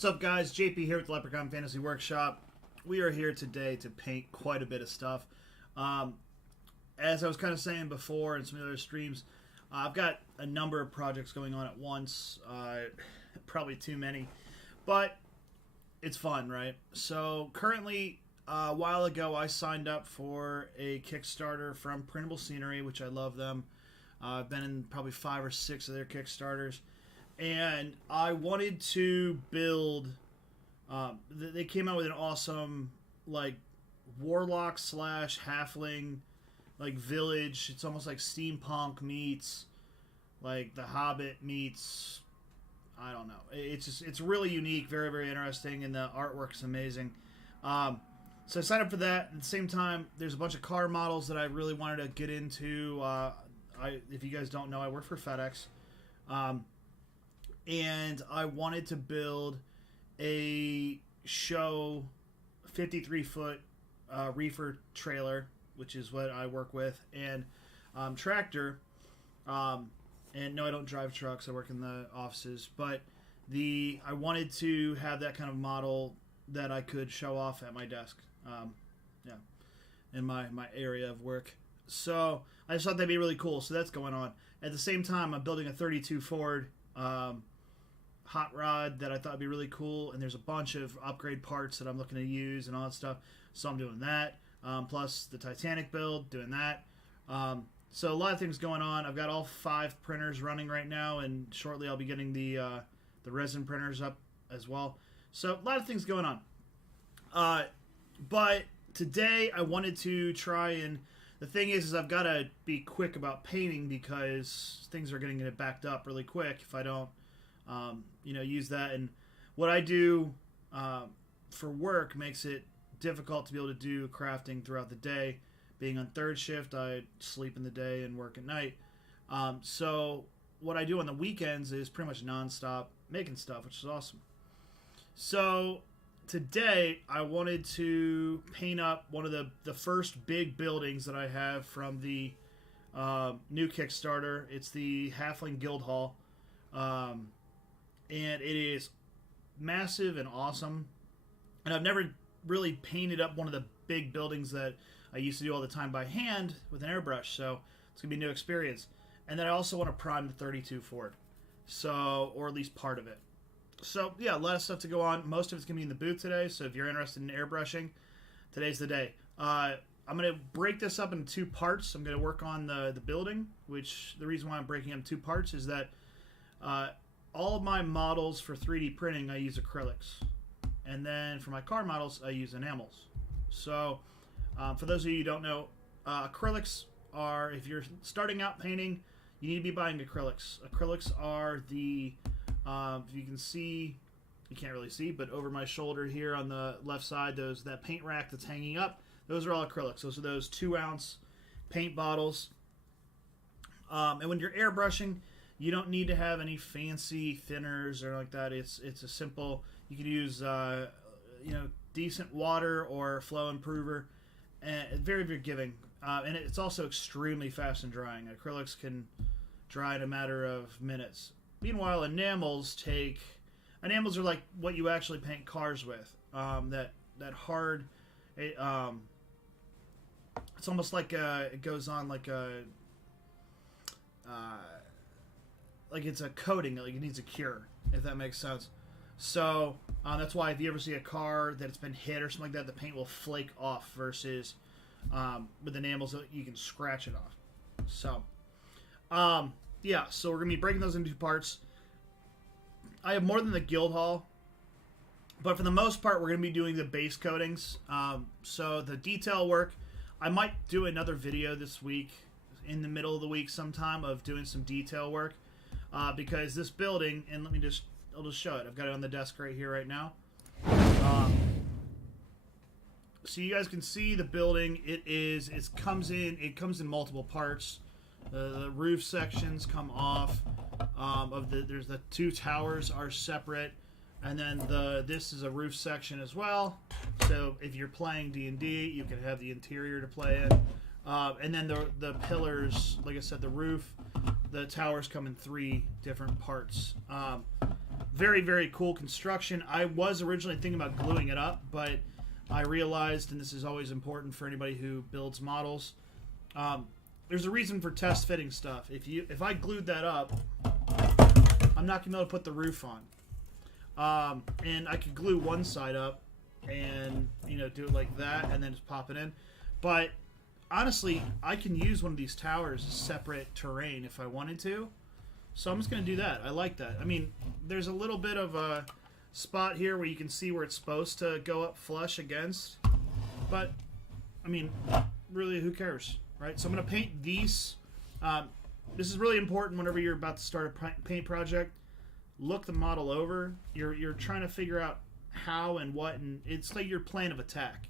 What's up, guys? JP here with the Leprechaun Fantasy Workshop. We are here today to paint quite a bit of stuff. As I was kind of saying before in some other streams, I've got a number of projects going on at once. Probably too many, but it's fun, right? So currently, a while ago, I signed up for a Kickstarter from Printable Scenery, which I love them. I've been in probably 5 or 6 of their Kickstarters. And I wanted to build, they came out with an awesome, like, warlock slash halfling, like, village. It's almost like steampunk meets, like, The Hobbit meets, I don't know. It's really unique, very, very interesting, and the artwork's amazing. So I signed up for that. At the same time, there's a bunch of car models that I really wanted to get into. If you guys don't know, I work for FedEx. And I wanted to build a show 53-foot reefer trailer, which is what I work with, and tractor. And no, I don't drive trucks. I work in the offices. But I wanted to have that kind of model that I could show off at my desk, in my area of work. So I just thought that'd be really cool. So that's going on. At the same time, I'm building a 32 Ford hot rod that I thought would be really cool, and there's a bunch of upgrade parts that I'm looking to use and all that stuff, so I'm doing that, plus the Titanic build, doing that. So a lot of things going on. I've got all 5 printers running right now, and shortly I'll be getting the resin printers up as well. So a lot of things going on. But today I wanted to try, and the thing is I've got to be quick about painting because things are going to get backed up really quick if I don't use that. And what I do for work makes it difficult to be able to do crafting throughout the day. Being on third shift, I sleep in the day and work at night. So what I do on the weekends is pretty much nonstop making stuff, which is awesome. So today I wanted to paint up one of the first big buildings that I have from the new Kickstarter. It's the Halfling Guild Hall. And it is massive and awesome. And I've never really painted up one of the big buildings that I used to do all the time by hand with an airbrush. So it's going to be a new experience. And then I also want to prime the 32 Ford. So, or at least part of it. So, yeah, a lot of stuff to go on. Most of it's going to be in the booth today. So if you're interested in airbrushing, today's the day. I'm going to break this up into 2 parts. I'm going to work on the building, which the reason why I'm breaking it into 2 parts is that all of my models for 3D printing, I use acrylics. And then for my car models, I use enamels. So for those of you who don't know, acrylics are, if you're starting out painting, you need to be buying acrylics. Acrylics are the, if you can see, you can't really see, but over my shoulder here on the left side, that paint rack that's hanging up, those are all acrylics. Those are those 2-ounce paint bottles. And when you're airbrushing, you don't need to have any fancy thinners or like that. It's a simple. You can use decent water or flow improver, and very, very giving. And it's also extremely fast in drying. Acrylics can dry in a matter of minutes. Meanwhile, enamels are like what you actually paint cars with. That hard. It's almost like it goes on like a. Like it's a coating, like it needs a cure, if that makes sense. So that's why if you ever see a car that's been hit or something like that, the paint will flake off versus with enamels you can scratch it off. So yeah, so we're gonna be breaking those into 2 parts. I have more than the guild hall, but for the most part we're gonna be doing the base coatings. So the detail work, I might do another video this week in the middle of the week sometime of doing some detail work. Because this building, and I'll just show it. I've got it on the desk right here right now. So you guys can see the building. It comes in multiple parts. The roof sections come off. There's the 2 towers are separate, and then this is a roof section as well. So if you're playing D&D, you can have the interior to play in. And then the pillars, like I said, the roof, the towers come in 3 different parts. very, very cool construction. I was originally thinking about gluing it up, but I realized, and this is always important for anybody who builds models, there's a reason for test fitting stuff. If I glued that up, I'm not gonna be able to put the roof on. And I could glue one side up and do it like that and then just pop it in. But honestly, I can use one of these towers as separate terrain if I wanted to. So I'm just going to do that. I like that. I mean, there's a little bit of a spot here where you can see where it's supposed to go up flush against. But, I mean, really, who cares, right? So I'm going to paint these. This is really important whenever you're about to start a paint project. Look the model over. You're trying to figure out how and what, and it's like your plan of attack.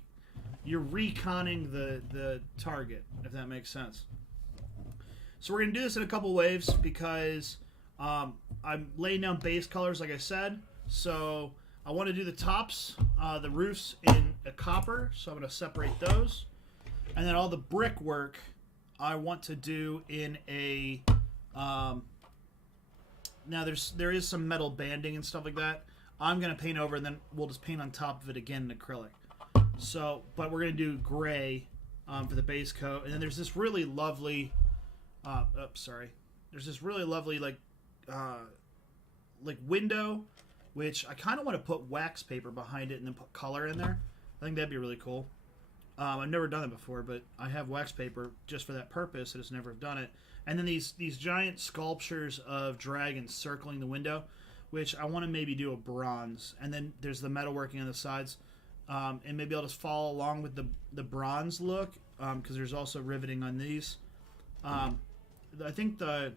You're reconning the target, if that makes sense. So we're going to do this in a couple waves because I'm laying down base colors, like I said. So I want to do the tops, the roofs in a copper, so I'm going to separate those. And then all the brickwork I want to do in a... now there is some metal banding and stuff like that. I'm going to paint over, and then we'll just paint on top of it again in acrylic. So, but we're going to do gray for the base coat. And then there's this really lovely... There's this really lovely like window, which I kind of want to put wax paper behind it and then put color in there. I think that'd be really cool. I've never done it before, but I have wax paper just for that purpose. I just never have done it. And then these giant sculptures of dragons circling the window, which I want to maybe do a bronze. And then there's the metalworking on the sides, and maybe I'll just follow along with the bronze look because there's also riveting on these. I think the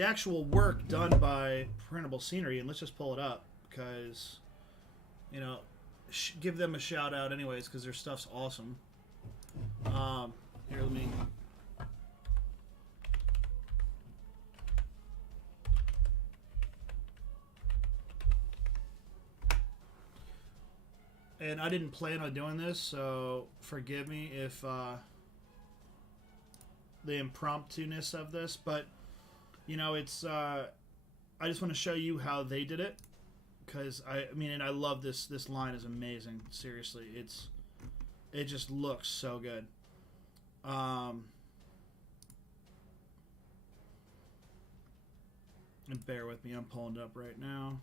actual work done by Printable Scenery, and let's just pull it up because, give them a shout out anyways because their stuff's awesome. Here, let me... And I didn't plan on doing this, so forgive me if... the impromptu-ness of this, but it's I just want to show you how they did it because I mean, and I love this line is amazing. Seriously, it just looks so good. And bear with me, I'm pulling it up right now.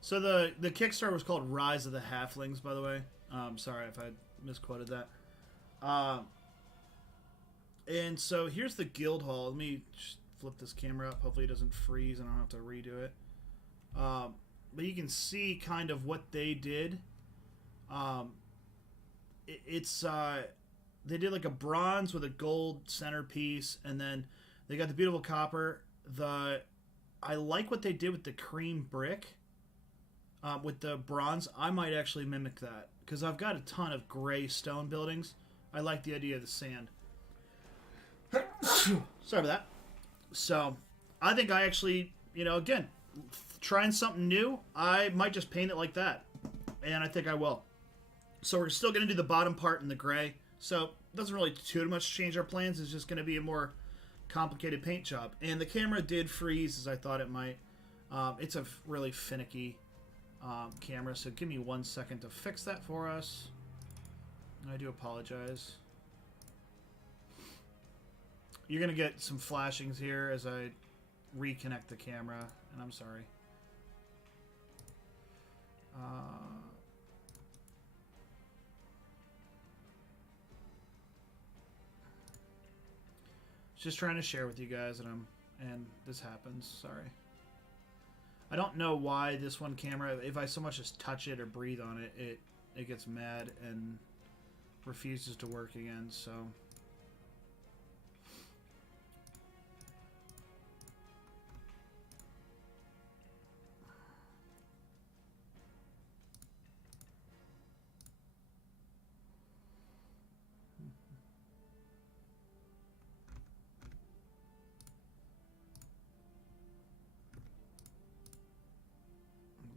So the Kickstarter was called Rise of the Halflings, by the way. Sorry if I misquoted that. And so here's the guild hall. Let me just flip this camera up. Hopefully it doesn't freeze and I don't have to redo it. But you can see kind of what they did. They did like a bronze with a gold centerpiece, and then they got the beautiful copper. I like what they did with the cream brick. With the bronze, I might actually mimic that because I've got a ton of gray stone buildings. I like the idea of the sand. Sorry about that. So I think I actually, again, trying something new, I might just paint it like that. And I think I will. So we're still going to do the bottom part in the gray. So it doesn't really too much change our plans. It's just going to be a more complicated paint job. And the camera did freeze as I thought it might. It's a really finicky camera, so give me 1 second to fix that for us. I do apologize. You're gonna get some flashings here as I reconnect the camera, and I'm sorry. Just trying to share with you guys, and this happens. Sorry. I don't know why this one camera, if I so much as touch it or breathe on it, it gets mad and refuses to work again, so...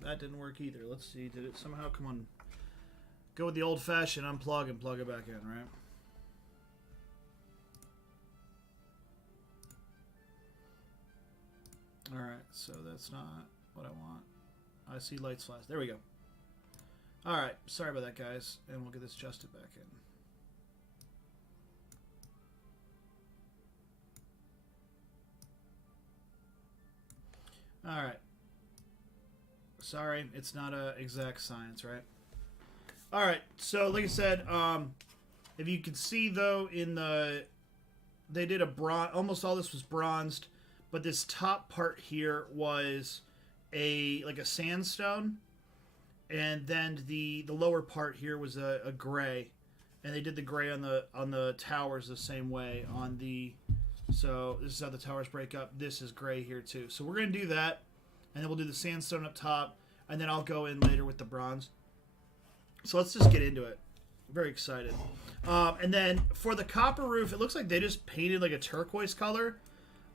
that didn't work either. Let's see. Did it somehow come on? Go with the old-fashioned unplug and plug it back in, right? All right, so that's not what I want. I see lights flash. There we go. All right, sorry about that, guys, and we'll get this adjusted back in. All right. Sorry, it's not a exact science, right? All right, so like I said, if you can see though, in the they did a bronze. Almost all this was bronzed, but this top part here was like a sandstone, and then the lower part here was a gray, and they did the gray on the towers the same way on the. So this is how the towers break up. This is gray here too. So we're gonna do that, and then we'll do the sandstone up top, and then I'll go in later with the bronze. So let's just get into it. I'm very excited. And then for the copper roof, it looks like they just painted like a turquoise color.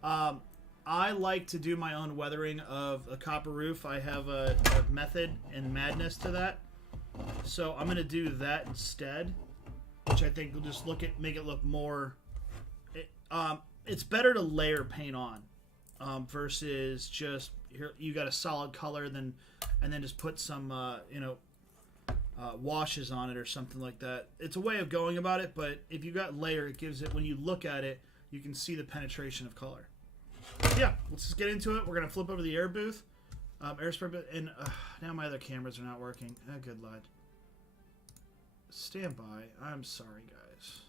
I like to do my own weathering of a copper roof. I have a method and madness to that. So I'm going to do that instead, which I think will just make it look more... it's better to layer paint on versus just, here you got a solid color and then just put some, washes on it or something like that. It's a way of going about it, but if you got layer, it gives it, when you look at it, you can see the penetration of color. Yeah, let's just get into it. We're going to flip over the air booth, air booth, and now my other cameras are not working. Oh, good lord. Stand by. I'm sorry, guys.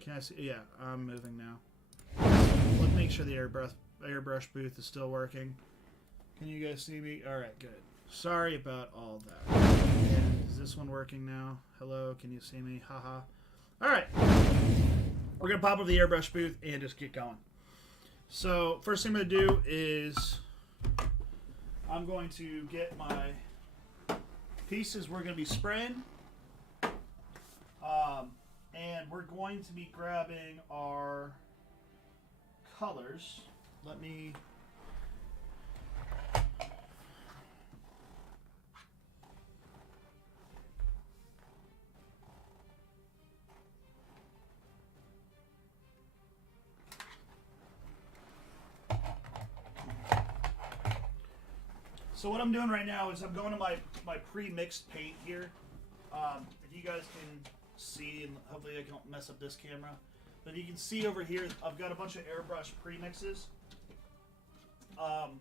Can I see? Yeah, I'm moving now. Let's make sure the airbrush booth is still working. Can you guys see me? All right, good. Sorry about all that. And is this one working now? Hello, can you see me? Haha. All right. We're going to pop over the airbrush booth and just get going. So first thing I'm going to do is I'm going to get my pieces we're going to be spraying. And we're going to be grabbing our colors. Let me... So what I'm doing right now is I'm going to my pre-mixed paint here. If you guys can see, and hopefully I don't mess up this camera, but you can see over here I've got a bunch of airbrush pre-mixes. And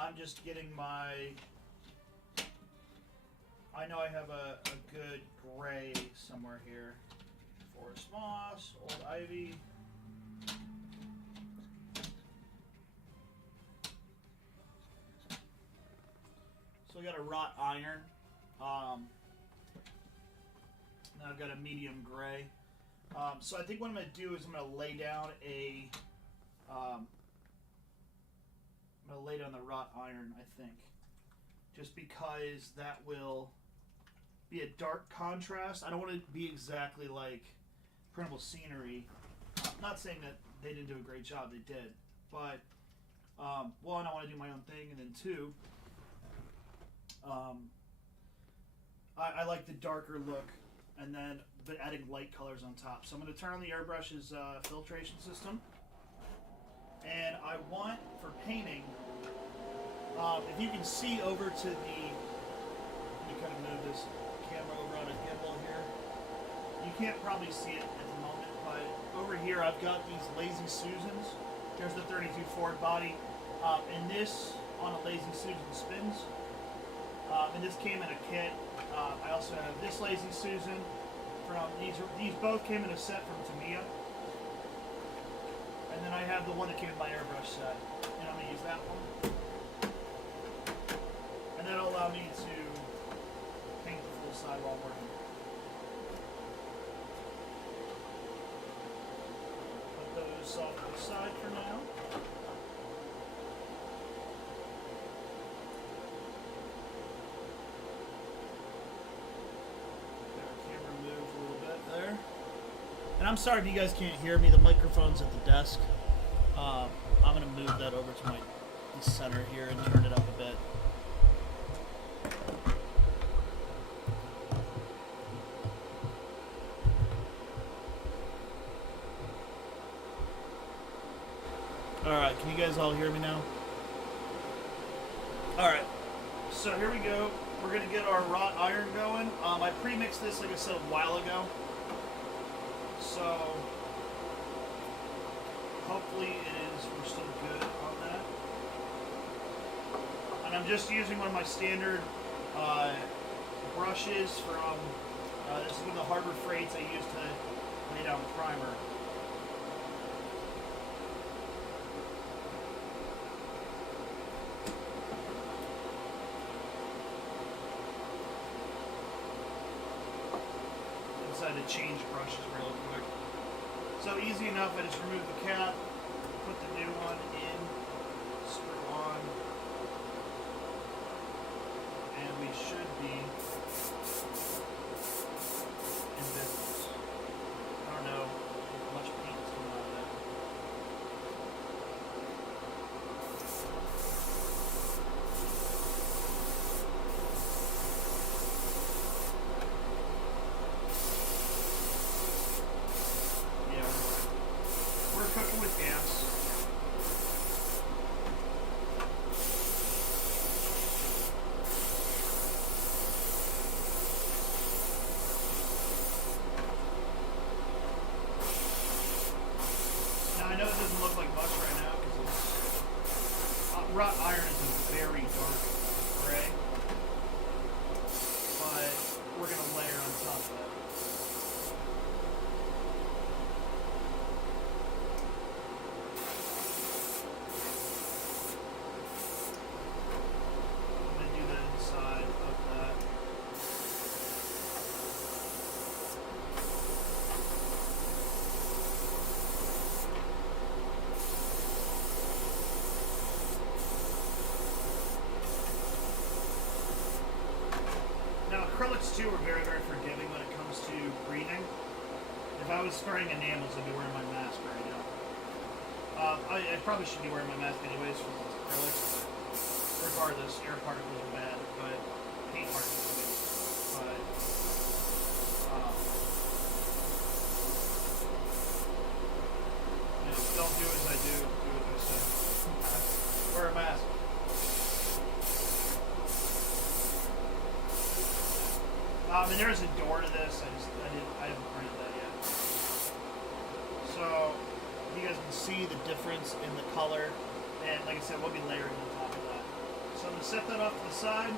I'm just getting my... I know I have a good gray somewhere here. Forest Moss, Old Ivy. So I got a wrought iron. Now I've got a medium gray. So I think what I'm going to do is I'm going to lay down I'm going to lay down the wrought iron, I think. Just because that will be a dark contrast. I don't want it to be exactly like Printable Scenery. I'm not saying that they didn't do a great job, they did. But, one, I want to do my own thing, and then two, I like the darker look, and then but adding light colors on top. So I'm going to turn on the airbrush's filtration system, and I want, for painting, if you can see over to the, let me kind of move this camera over on a gimbal here. You can't probably see it at the moment, but over here I've got these Lazy Susans. There's the 32 Ford body, and this on a Lazy Susan spins. And this came in a kit. I also have this Lazy Susan from these both came in a set from Tamiya. And then I have the one that came in my airbrush set, and I'm gonna use that one. And that'll allow me to paint the full side while I'm working. Put those off to the side for now. And I'm sorry if you guys can't hear me. The microphone's at the desk. I'm going to move that over to the center here and turn it up a bit. Alright, can you guys all hear me now? Alright, so here we go. We're going to get our wrought iron going. I pre-mixed this, like I said, a while ago. So, hopefully we're still good on that. And I'm just using one of my standard brushes from, this is one of the Harbor Freights I used to lay down primer. To change brushes real quick. So easy enough, I just remove the cap, put the new one in, screw on, and we should be in business. I don't know how much paint is coming out of that. Cooking with gas. Now I know it doesn't look like much right now because wrought iron is a very dark gray, but we're going to layer on top of that. Acrylics too are very, very forgiving when it comes to breathing. If I was spraying enamels, I'd be wearing my mask right now. I probably should be wearing my mask anyways for acrylics, but regardless, air particles are bad, but paint particles are good. But, you know, don't do as I do, do as I say. Wear a mask. And there's a door to this. I haven't printed that yet. So you guys can see the difference in the color, and like I said, we'll be layering on top of that. So I'm gonna set that off to the side,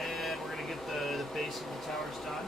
and we're gonna get the base of the towers done.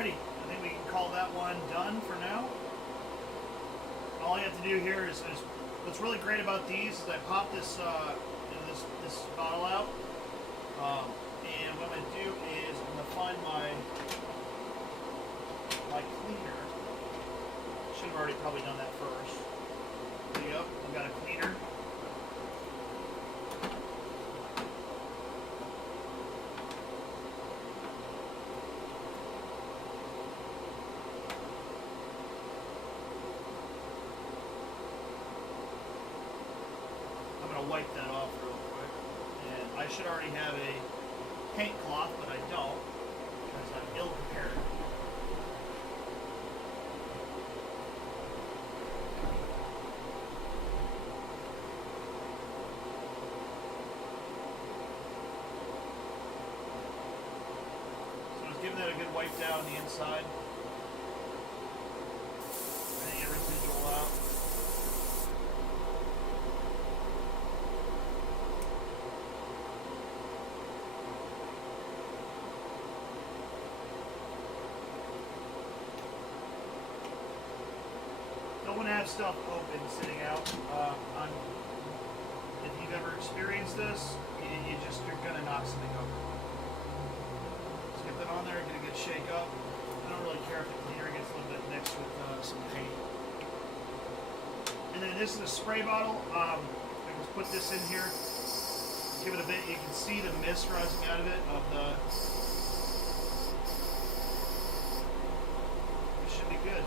Alrighty, I think we can call that one done for now. All I have to do here is what's really great about these is I pop this this bottle out, and what I'm going to do is I'm going to find my cleaner. Should have already probably done that first. There you go. I've got a cleaner. Wipe that off real quick, and I should already have a paint cloth, but I don't because I'm ill prepared. So I was giving that a good wipe down the inside. Any residual out. Don't want to have stuff open sitting out. If you've ever experienced this, you're gonna knock something over. Let's get that on there, get a good shake up. I don't really care if the cleaner gets a little bit mixed with some paint. And then this is a spray bottle. I just put this in here, give it a bit. You can see the mist rising out of it. It should be good.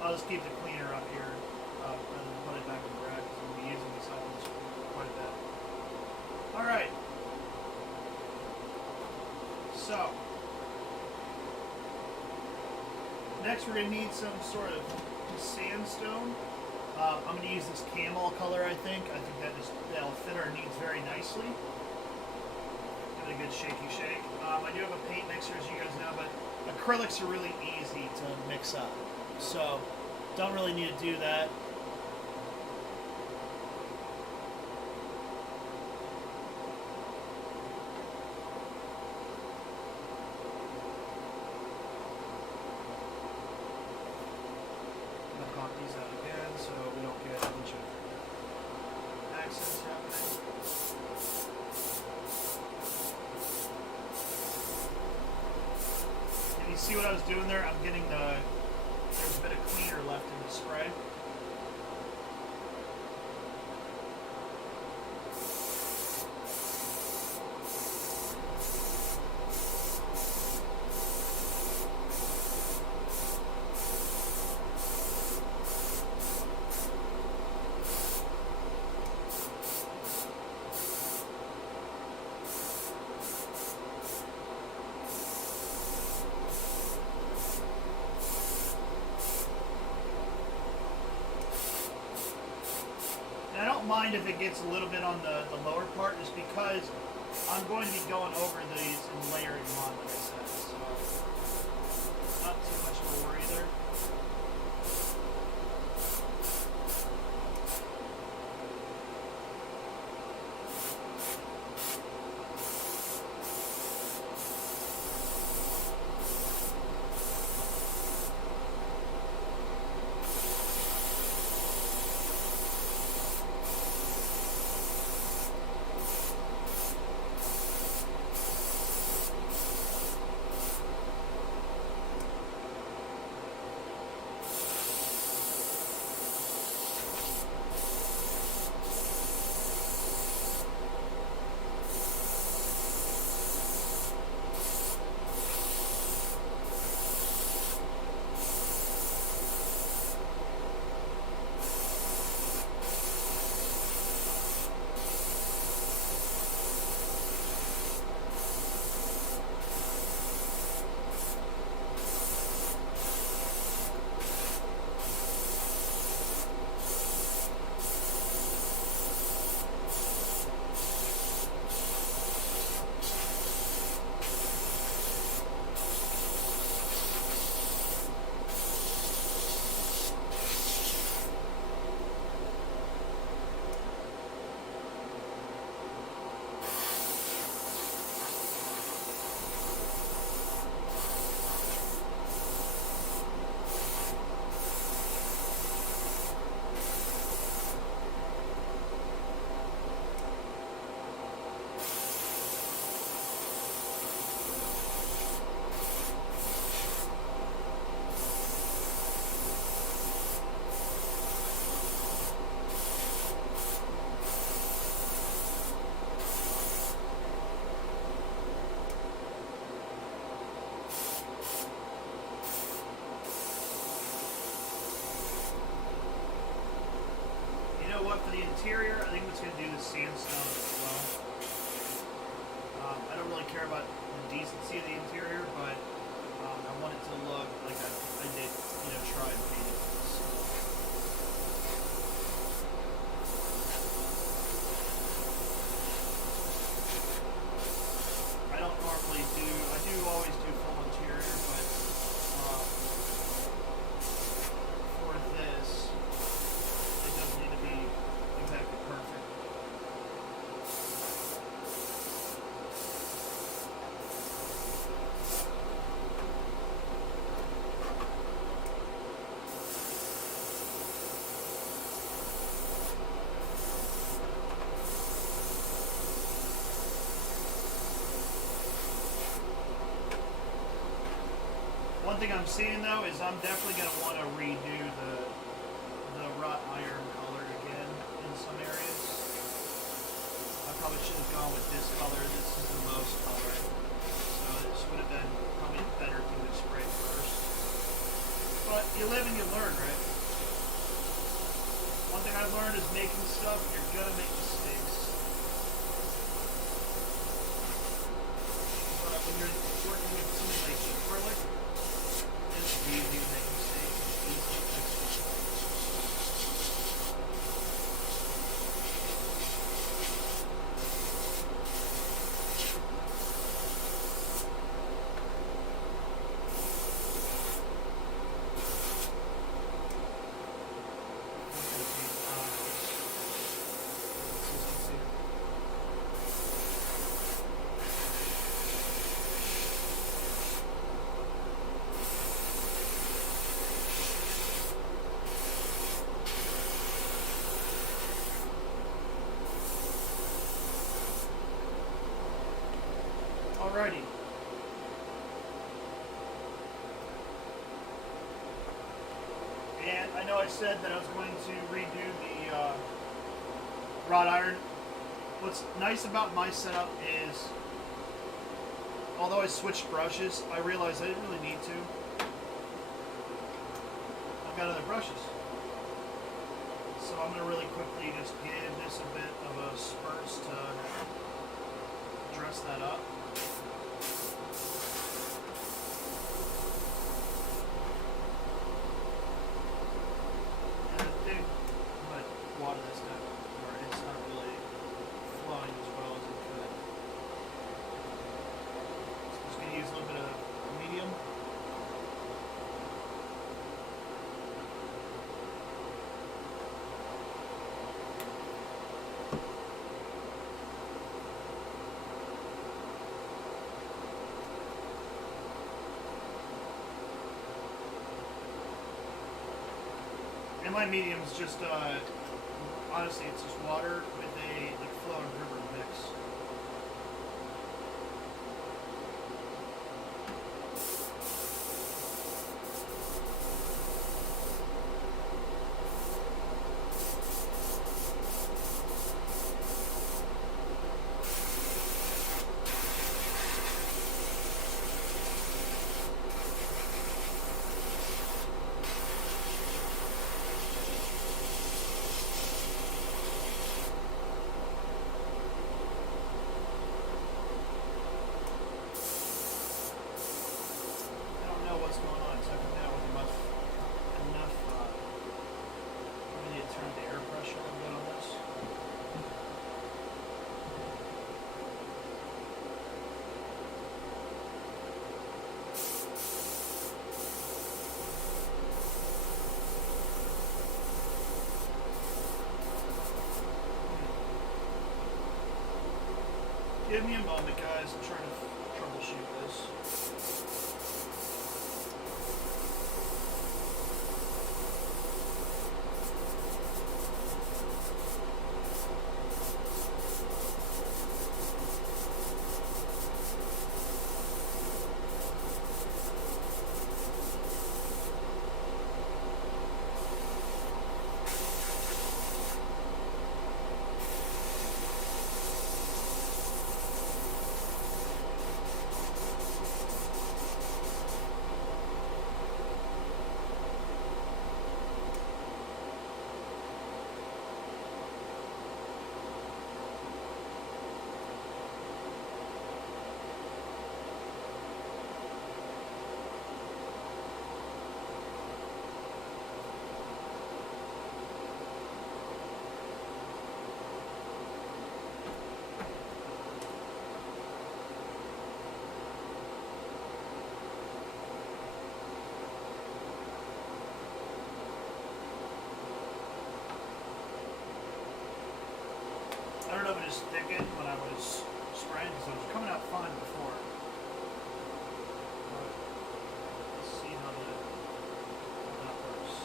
I'll just keep the cleaner up here and put it back in the rack because we'll be using this items quite a bit. Alright. So, next we're going to need some sort of sandstone. I'm going to use this camel color, I think. That'll fit our needs very nicely. Give it a good shaky shake. I do have a paint mixer, as you guys know, but acrylics are really easy to mix up. So, don't really need to do that. I'm going to pop these out again so we don't get a bunch of accents happening. And you see what I was doing there? I'm getting there's a bit of cleaner left in the spray. And I don't mind if it gets a little bit on the lower part, just because I'm going to be going over these and layering them on, like I said. So, not too much of a worry there. the interior, I think I'm just going to do the sandstone as well. I don't really care about the decency of the interior, but I want it to look like I did, try and paint it. So. I don't normally I do always do full interior, but for this, it doesn't need to be exactly perfect. One thing I'm seeing though is I'm definitely going to want to redo the wrought iron color again in some areas. I probably should have gone with this color. This is the most color. So this would have been probably a better thing to spray first. But you live and you learn, right? One thing I've learned is making stuff, you're going to make mistakes. But when you're working with something like acrylic, it's easy to make mistakes. It's easy to fix it. Alrighty. And I know I said that I was going to redo the wrought iron. What's nice about my setup is, although I switched brushes, I realized I didn't really need to. I've got other brushes. So I'm going to really quickly just give this a bit of a spurt to dress that up. Water this down, or it's not really flowing as well as it could. So I'm just going to use a little bit of medium. And my medium's just honestly, it's just water with a flowing river mix. What's going on? So I come down with enough we need to turn the airbrush a little bit on this. Give me a moment, guys. I'm trying to troubleshoot this. sticking when I was spraying because it was coming out fine before. But let's see how that works.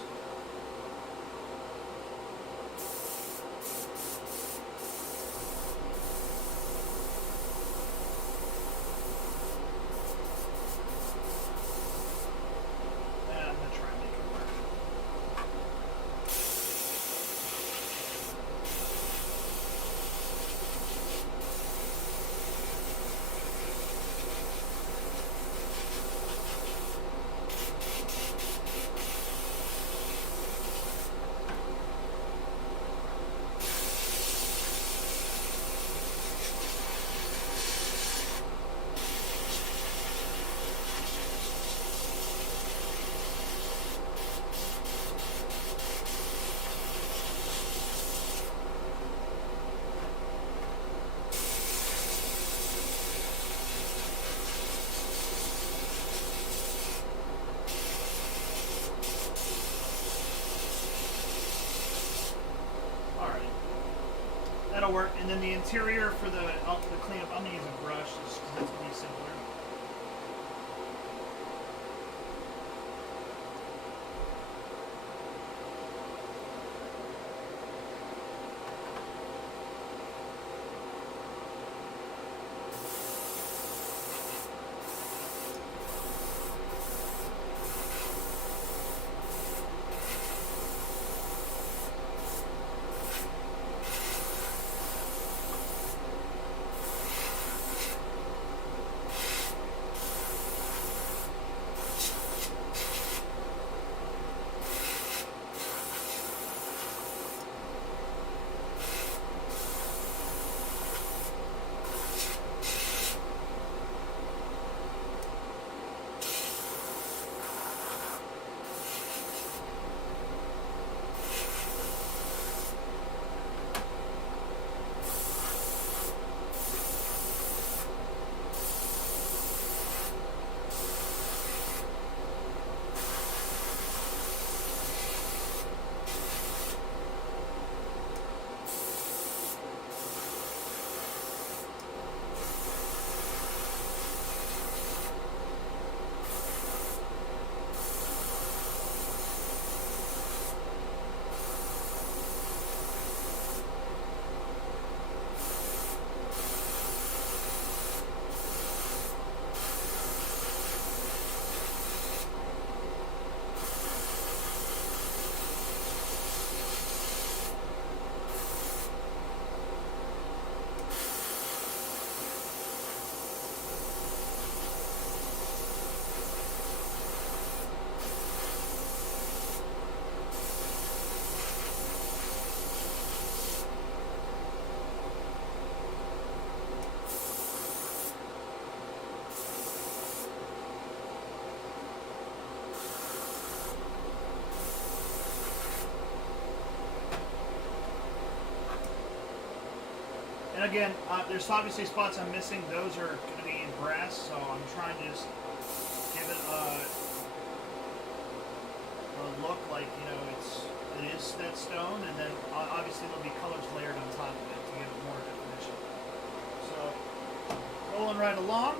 I'm gonna try and make it work. That'll work. And then the interior for the cleanup, I'm going to use a brush just because that's going to be simpler. And again, there's obviously spots I'm missing. Those are going to be in brass, so I'm trying to just give it a look like, you know, it is that stone, and then obviously there'll be colors layered on top of it to give it more definition. So, rolling right along.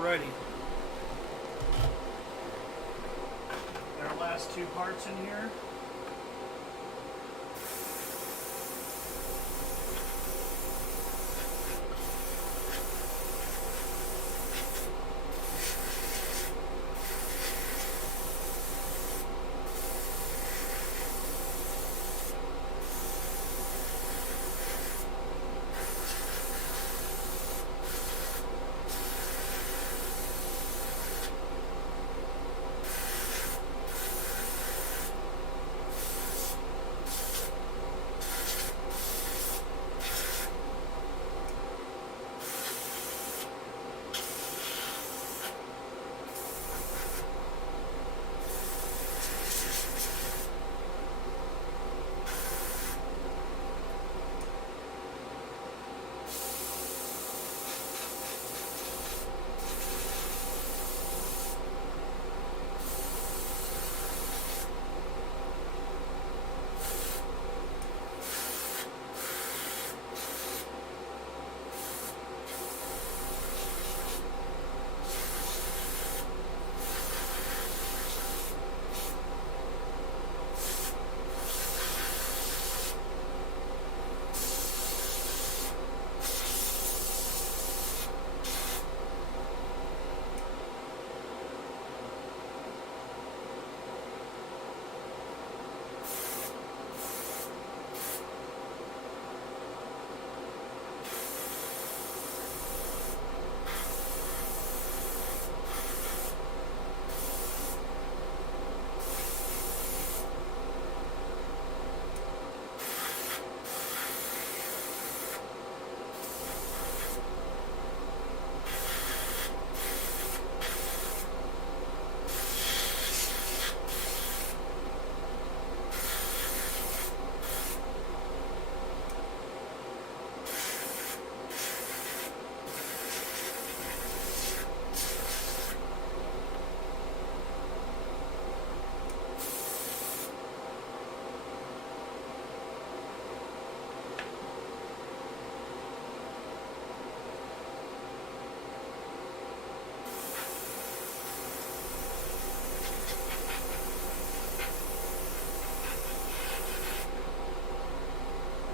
Alrighty. Got our last two parts in here.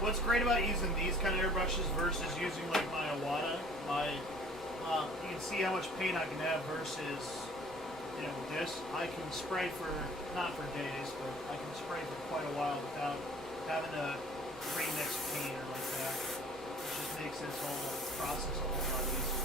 What's great about using these kind of airbrushes versus using like my Iwata, you can see how much paint I can have versus, you know, this. I can spray for, not for days, but I can spray for quite a while without having to remix paint or like that. It just makes this whole process a whole lot easier.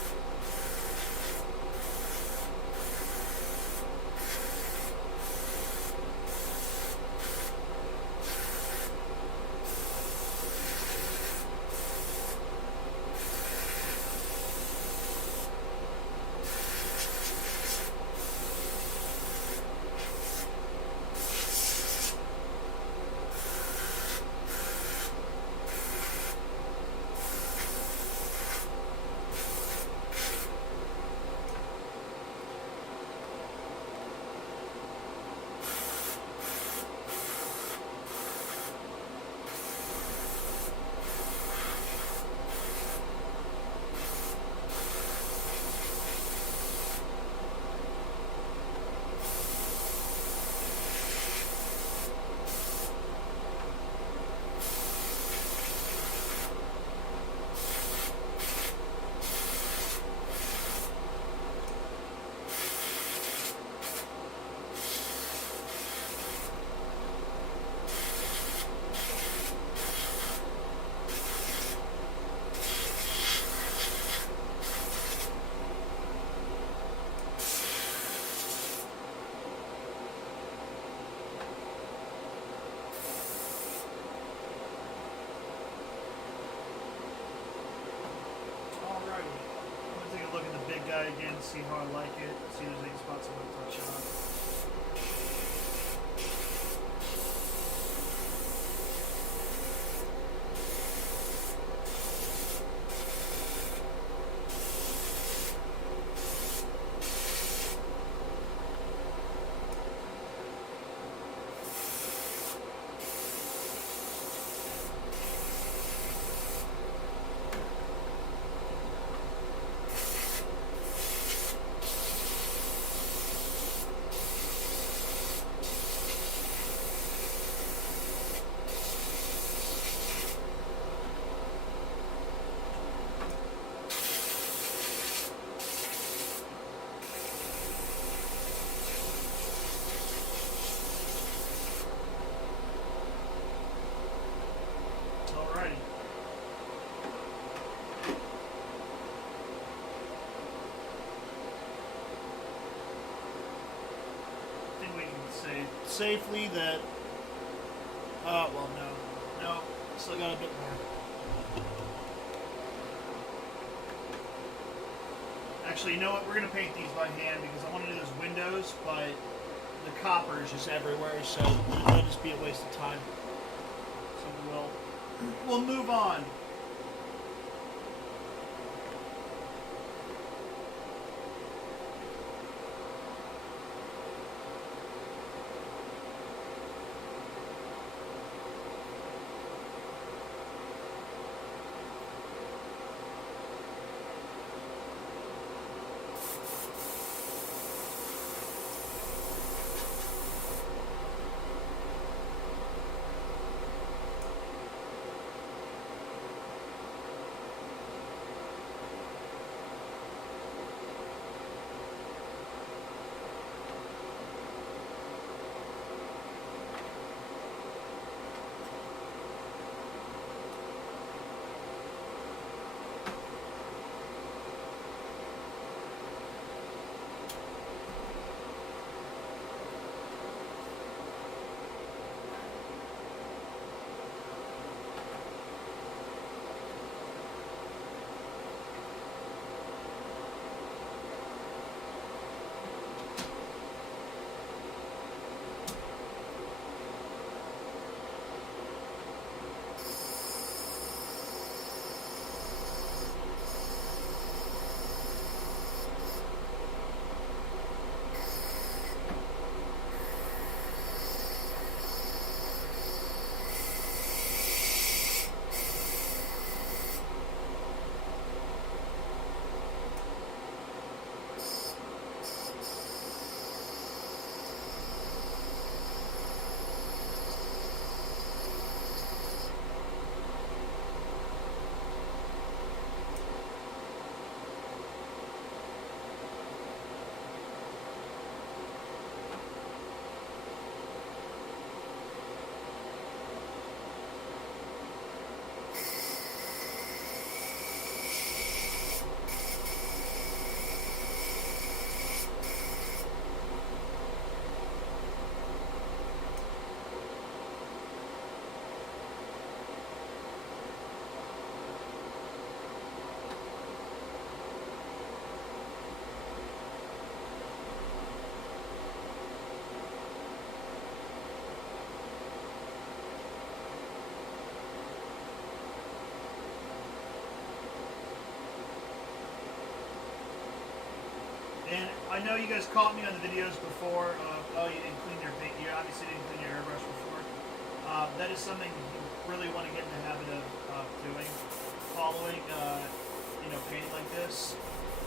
Guy again, see how I like it, see if there's any spots I want to touch on. safely that... well, no. Still got a bit more. Actually, you know what? We're going to paint these by hand because I want to do those windows, but the copper is just everywhere, so it'll just be a waste of time. So we'll move on. And I know you guys caught me on the videos before. Oh, you didn't clean your paint. You obviously didn't clean your airbrush before. That is something you really want to get in the habit of doing. Following, painting like this,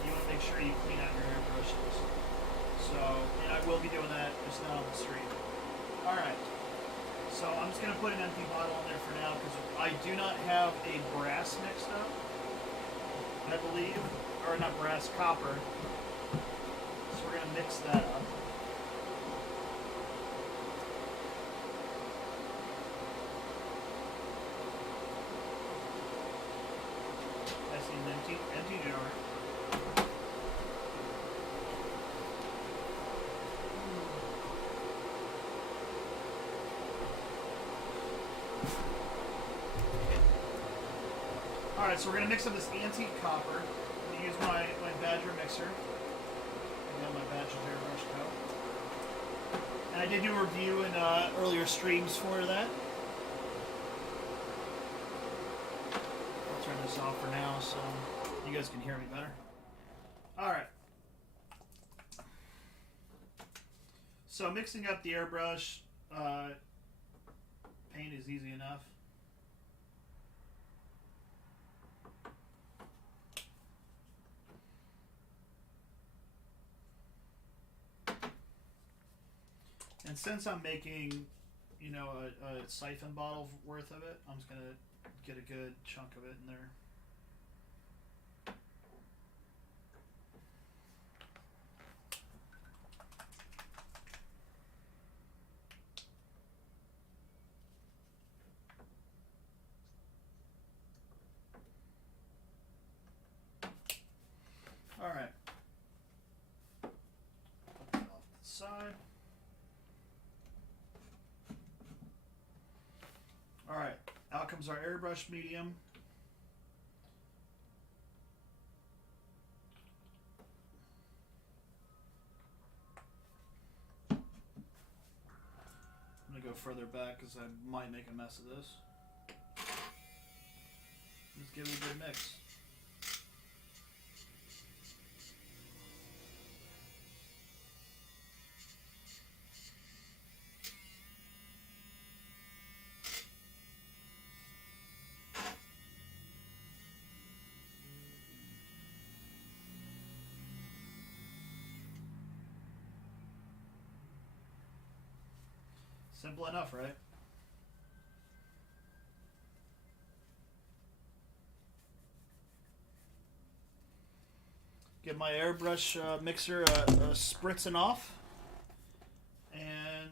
you want to make sure you clean out your airbrushes. So, and I will be doing that just not on the street. All right. So I'm just going to put an empty bottle in there for now because I do not have a brass mixed up, I believe. Or not brass, copper. So we're going to mix that up. I see an empty jar. Alright, so we're going to mix up this antique copper. I'm going to use my Badger mixer. I got my Badger airbrush coat. And I did do a review in earlier streams for that. I'll turn this off for now so you guys can hear me better. Alright. So mixing up the airbrush paint is easy enough. And since I'm making, a siphon bottle worth of it, I'm just going to get a good chunk of it in there. All right. Put that off to the side. is our airbrush medium. I'm going to go further back because I might make a mess of this. Let's give it a good mix. Simple enough, right? Get my airbrush mixer spritzing off, and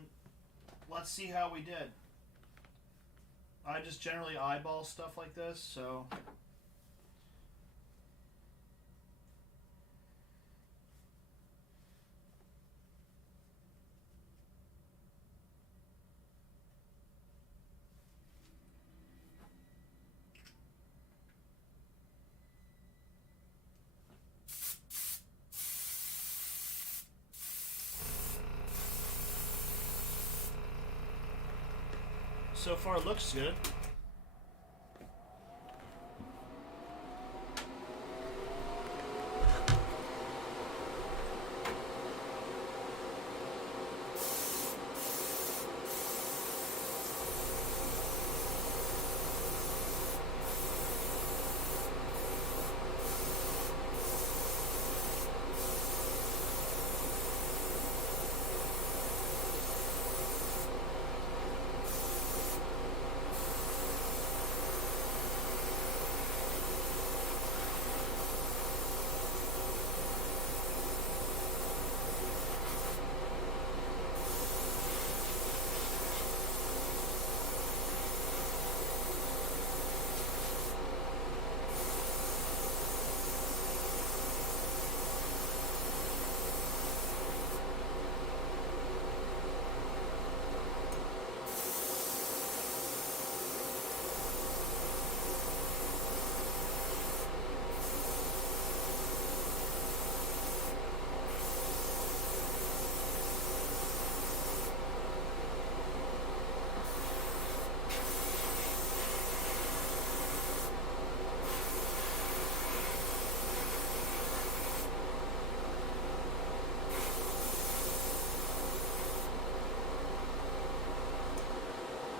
let's see how we did. I just generally eyeball stuff like this, so so far it looks good.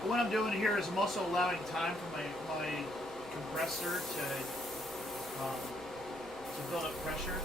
What I'm doing here is I'm also allowing time for my compressor to build up pressure.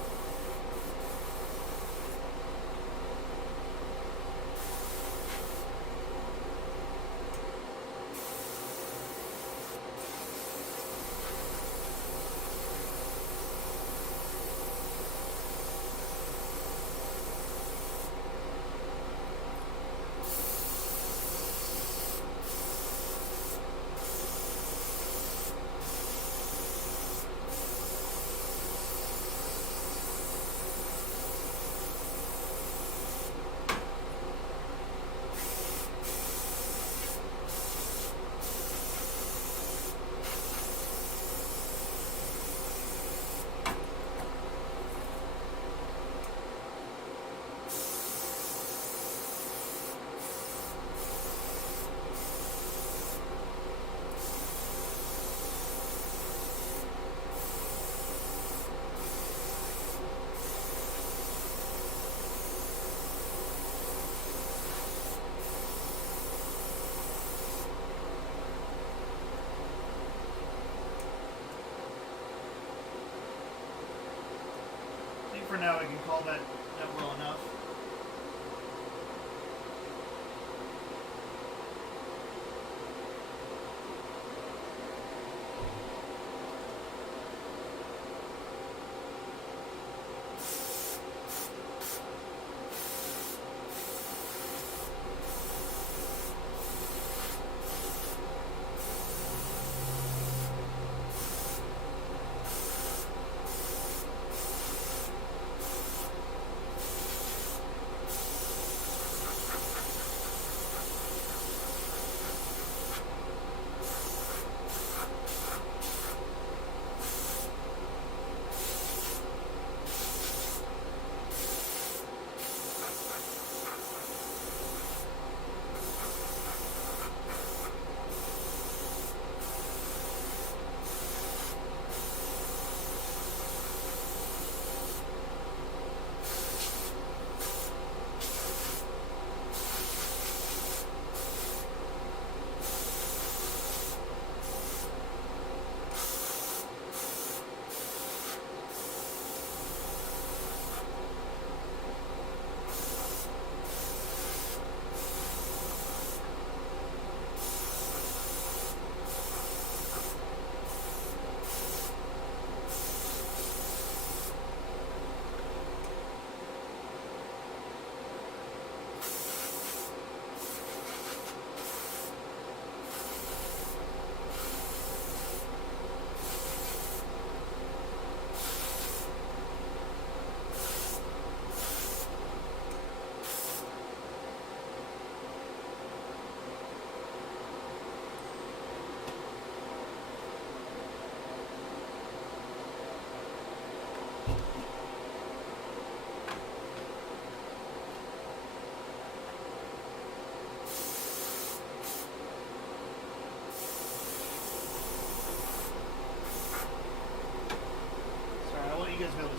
For now, I can call that well enough.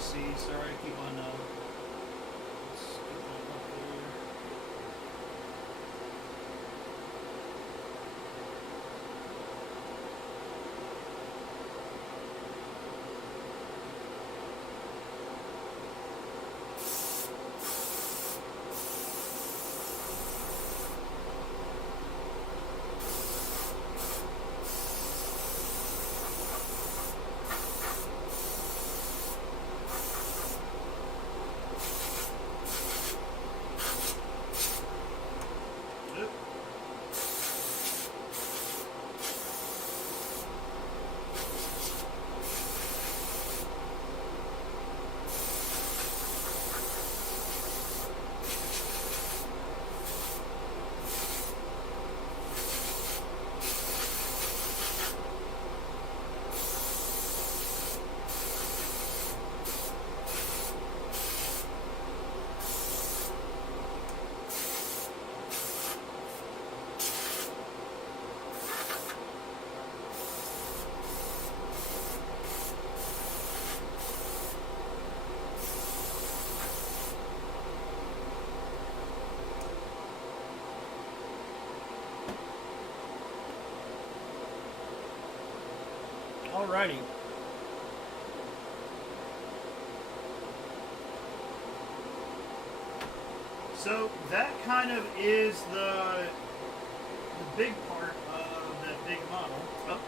see. Sorry, I keep on skipping up there. Alrighty. So that kind of is the big part of that big model. Oh.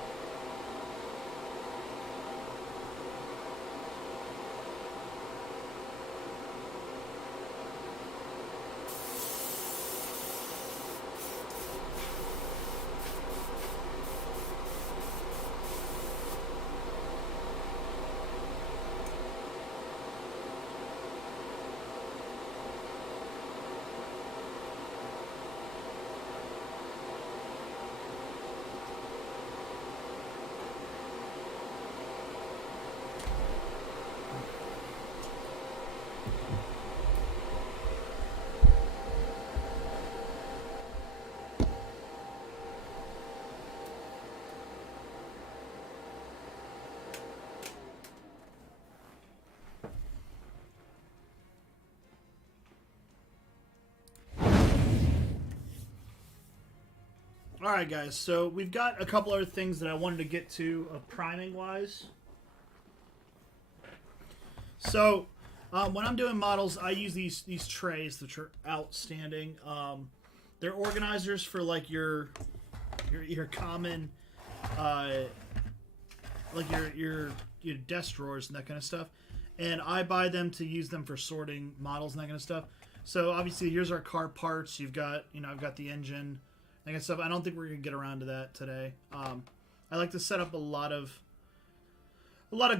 Alright guys, so we've got a couple other things that I wanted to get to priming wise. So when I'm doing models, I use these trays, which are outstanding. They're organizers for like your common like your desk drawers and that kind of stuff. And I buy them to use them for sorting models and that kind of stuff. So obviously here's our car parts. You've got, I've got the engine, that kind of stuff. I don't think we're gonna get around to that today. I like to set up a lot of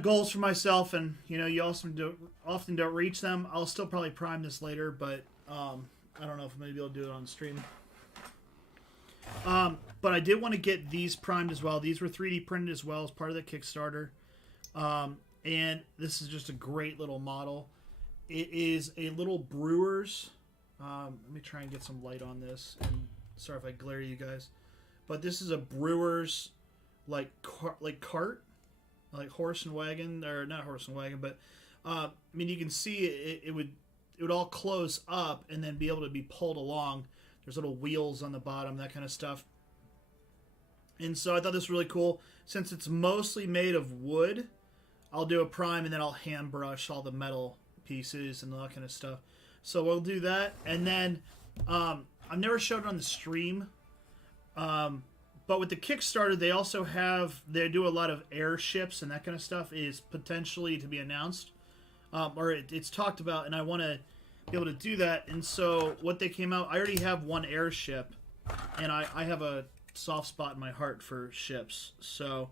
goals for myself, and you also often don't reach them. I'll still probably prime this later, but I don't know if I'm gonna be able to do it on stream. But I did want to get these primed as well. These were 3D printed as well as part of the Kickstarter. And this is just a great little model. It is a little brewer's. Let me try and get some light on this. And sorry if I glare you guys, but this is a brewer's cart, like horse and wagon, or not horse and wagon, but I mean you can see it would all close up and then be able to be pulled along. There's little wheels on the bottom, that kind of stuff. And so I thought this was really cool. Since it's mostly made of wood, I'll do a prime and then I'll hand brush all the metal pieces and all that kind of stuff. So we'll do that. And then I've never showed it on the stream, but with the Kickstarter, they also they do a lot of airships and that kind of stuff is potentially to be announced, or it's talked about, and I want to be able to do that. And so what they came out, I already have one airship, and I have a soft spot in my heart for ships. So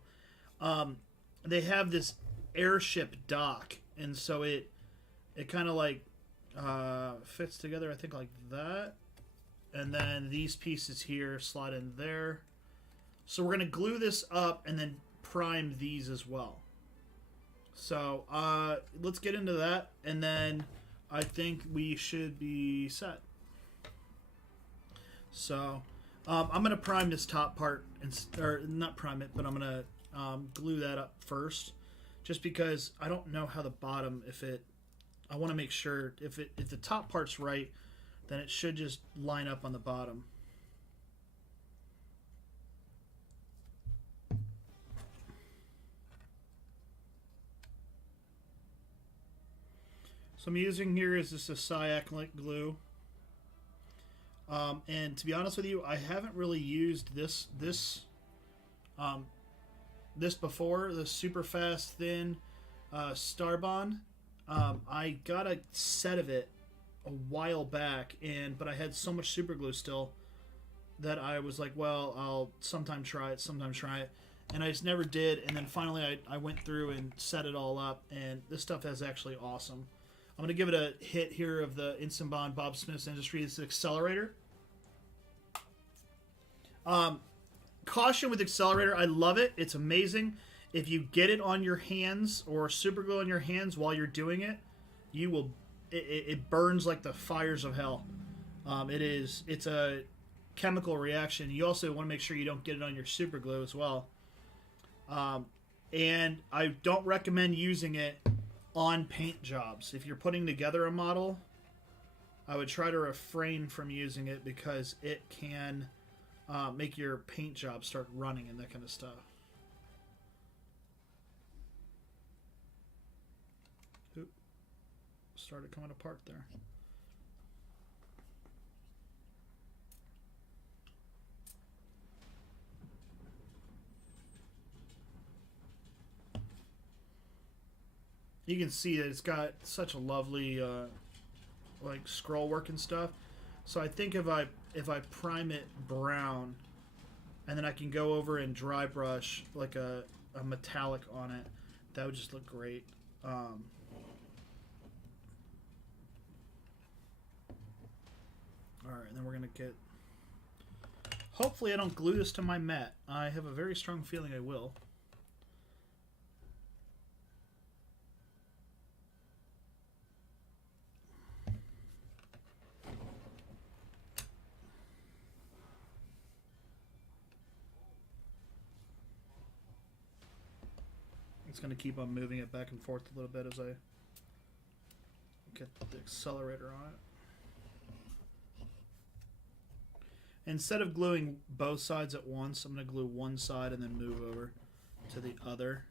they have this airship dock, and so it kind of like fits together, I think, like that. And then these pieces here slide in there. So we're going to glue this up and then prime these as well. So let's get into that, and then I think we should be set. So I'm going to prime this top part, or not prime it, but I'm going to glue that up first. just because I don't know how the bottom, I want to make sure if the top part's right, then it should just line up on the bottom. So I'm using here is just a Cyac glue. And to be honest with you, I haven't really used this before, the super fast thin Starbond. I got a set of it a while back, but I had so much super glue still that I was like, well, I'll sometime try it, and I just never did. And then finally I went through and set it all up, and this stuff is actually awesome. I'm going to give it a hit here of the Instant Bond Bob Smith's Industries Accelerator. Caution with Accelerator. I love it. It's amazing. If you get it on your hands or super glue on your hands while you're doing it, you will. It burns like the fires of hell. It's a chemical reaction. You also want to make sure you don't get it on your super glue as well. And I don't recommend using it on paint jobs. If you're putting together a model, I would try to refrain from using it because it can make your paint job start running and that kind of stuff. Oop. Started coming apart there. You can see that it's got such a lovely like scroll work and stuff. So I think if I prime it brown, and then I can go over and dry brush like a metallic on it, that would just look great. All right, and then we're gonna get. Hopefully, I don't glue this to my mat. I have a very strong feeling I will. It's going to keep on moving it back and forth a little bit as I get the accelerator on it. Instead of gluing both sides at once, I'm going to glue one side and then move over to the other.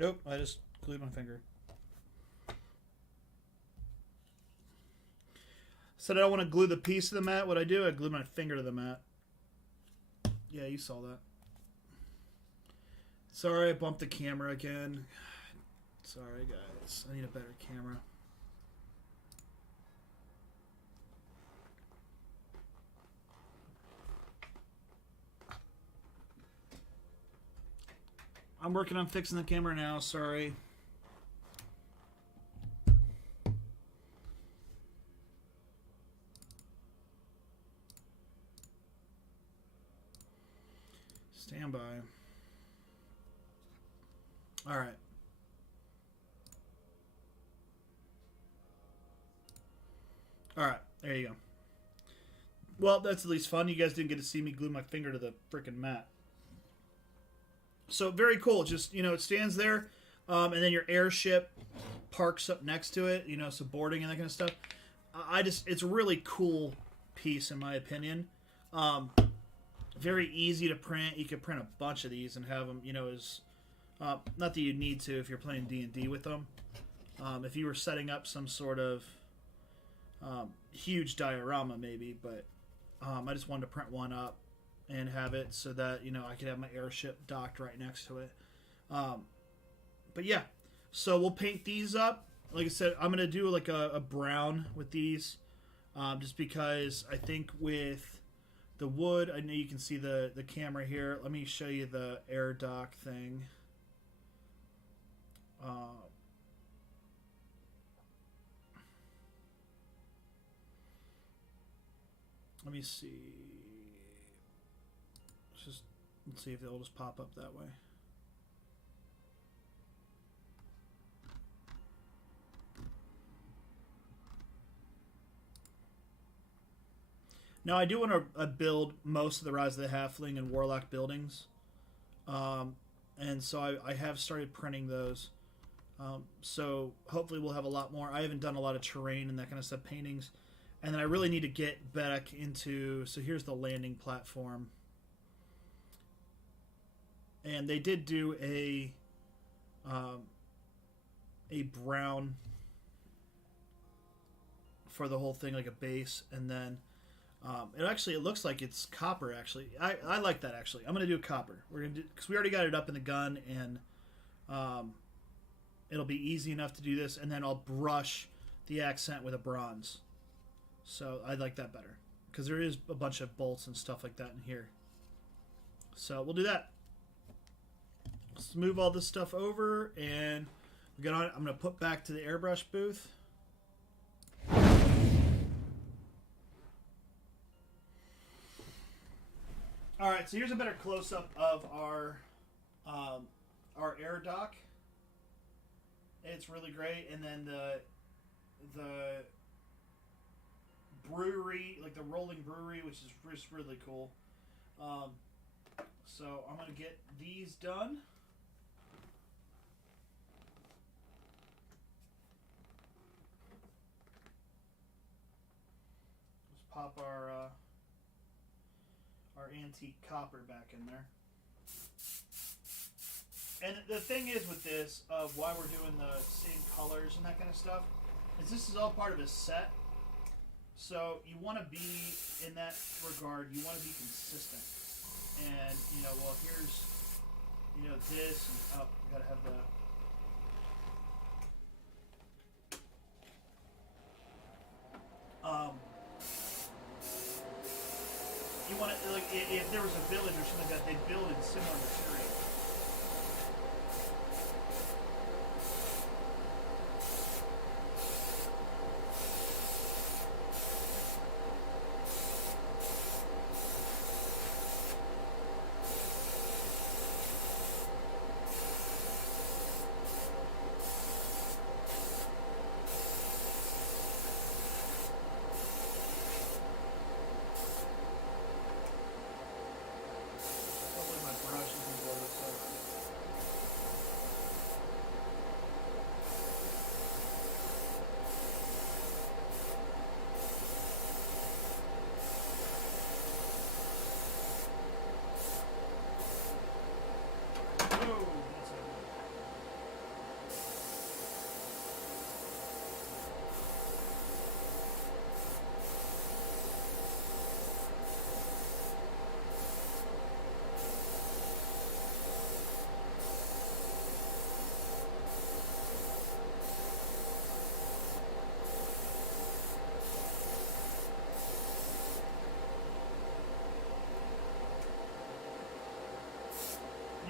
Nope, I just glued my finger. Said I don't want to glue the piece of the mat. What I do, I glue my finger to the mat. Yeah, you saw that. Sorry, I bumped the camera again. Sorry, guys. I need a better camera. I'm working on fixing the camera now, sorry. Stand by. All right. All right, there you go. Well, that's at least fun. You guys didn't get to see me glue my finger to the freaking mat. So very cool. Just, you know, it stands there, and then your airship parks up next to it, you know, so boarding and that kind of stuff. It's a really cool piece in my opinion. Very easy to print. You could print a bunch of these and have them, you know, as not that you need to if you're playing D&D with them. If you were setting up some sort of huge diorama maybe, but I just wanted to print one up and have it so that, you know, I could have my airship docked right next to it. But yeah, so we'll paint these up. Like I said, I'm going to do like a brown with these, just because I think with the wood, I know you can see the camera here. Let me show you the air dock thing. Let me see. Let's see if they'll just pop up that way. Now I do want to build most of the Rise of the Halfling and Warlock buildings, and so I have started printing those. So hopefully we'll have a lot more. I haven't done a lot of terrain and that kind of stuff, paintings, and then I really need to get back into. So here's the landing platform, and they did do a brown for the whole thing, like a base, and then it looks like it's copper. Actually, I like that. Actually, I'm gonna do a copper. We're gonna do, because we already got it up in the gun, and it'll be easy enough to do this, and then I'll brush the accent with a bronze. So I like that better because there is a bunch of bolts and stuff like that in here. So we'll do that. Let's move all this stuff over, and we got on. I'm gonna put back to the airbrush booth. All right, so here's a better close-up of our air dock. It's really great, and then the brewery, like the rolling brewery, which is just really cool. So I'm gonna get these done. Let's pop our antique copper back in there. And the thing is with this, of why we're doing the same colors and that kind of stuff, is this is all part of a set. So you want to be, in that regard, you want to be consistent. And, you know, well, here's, you know, this, and, oh, we gotta have the... You want to, like, if there was a village or something like that, they'd build in similar material.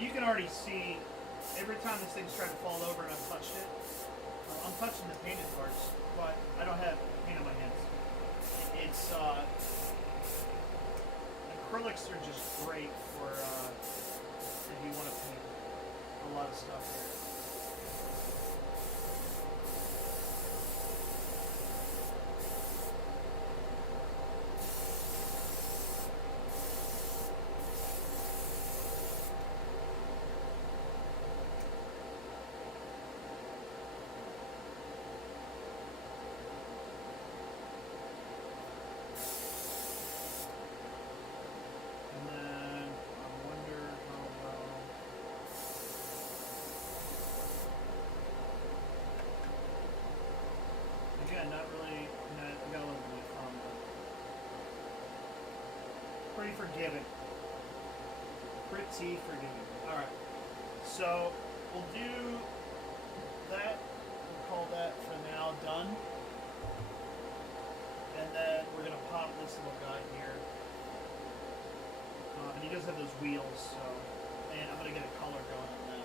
You can already see every time this thing's trying to fall over and I've touched it. I'm touching the painted parts, but I don't have paint on my hands. It's acrylics are just great for if you want to paint a lot of stuff here. Not really, I got a little bit of fun, but pretty forgiving. Pretty forgiving. Alright, so we'll do that. We'll call that for now done. And then we're going to pop this little guy here. And he does have those wheels, so, and I'm going to get a color going on that.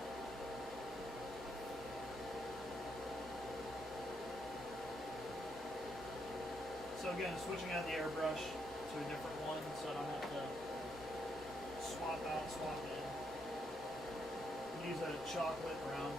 So again, switching out the airbrush to a different one so I don't have to swap out, swap in. Use a chocolate brown.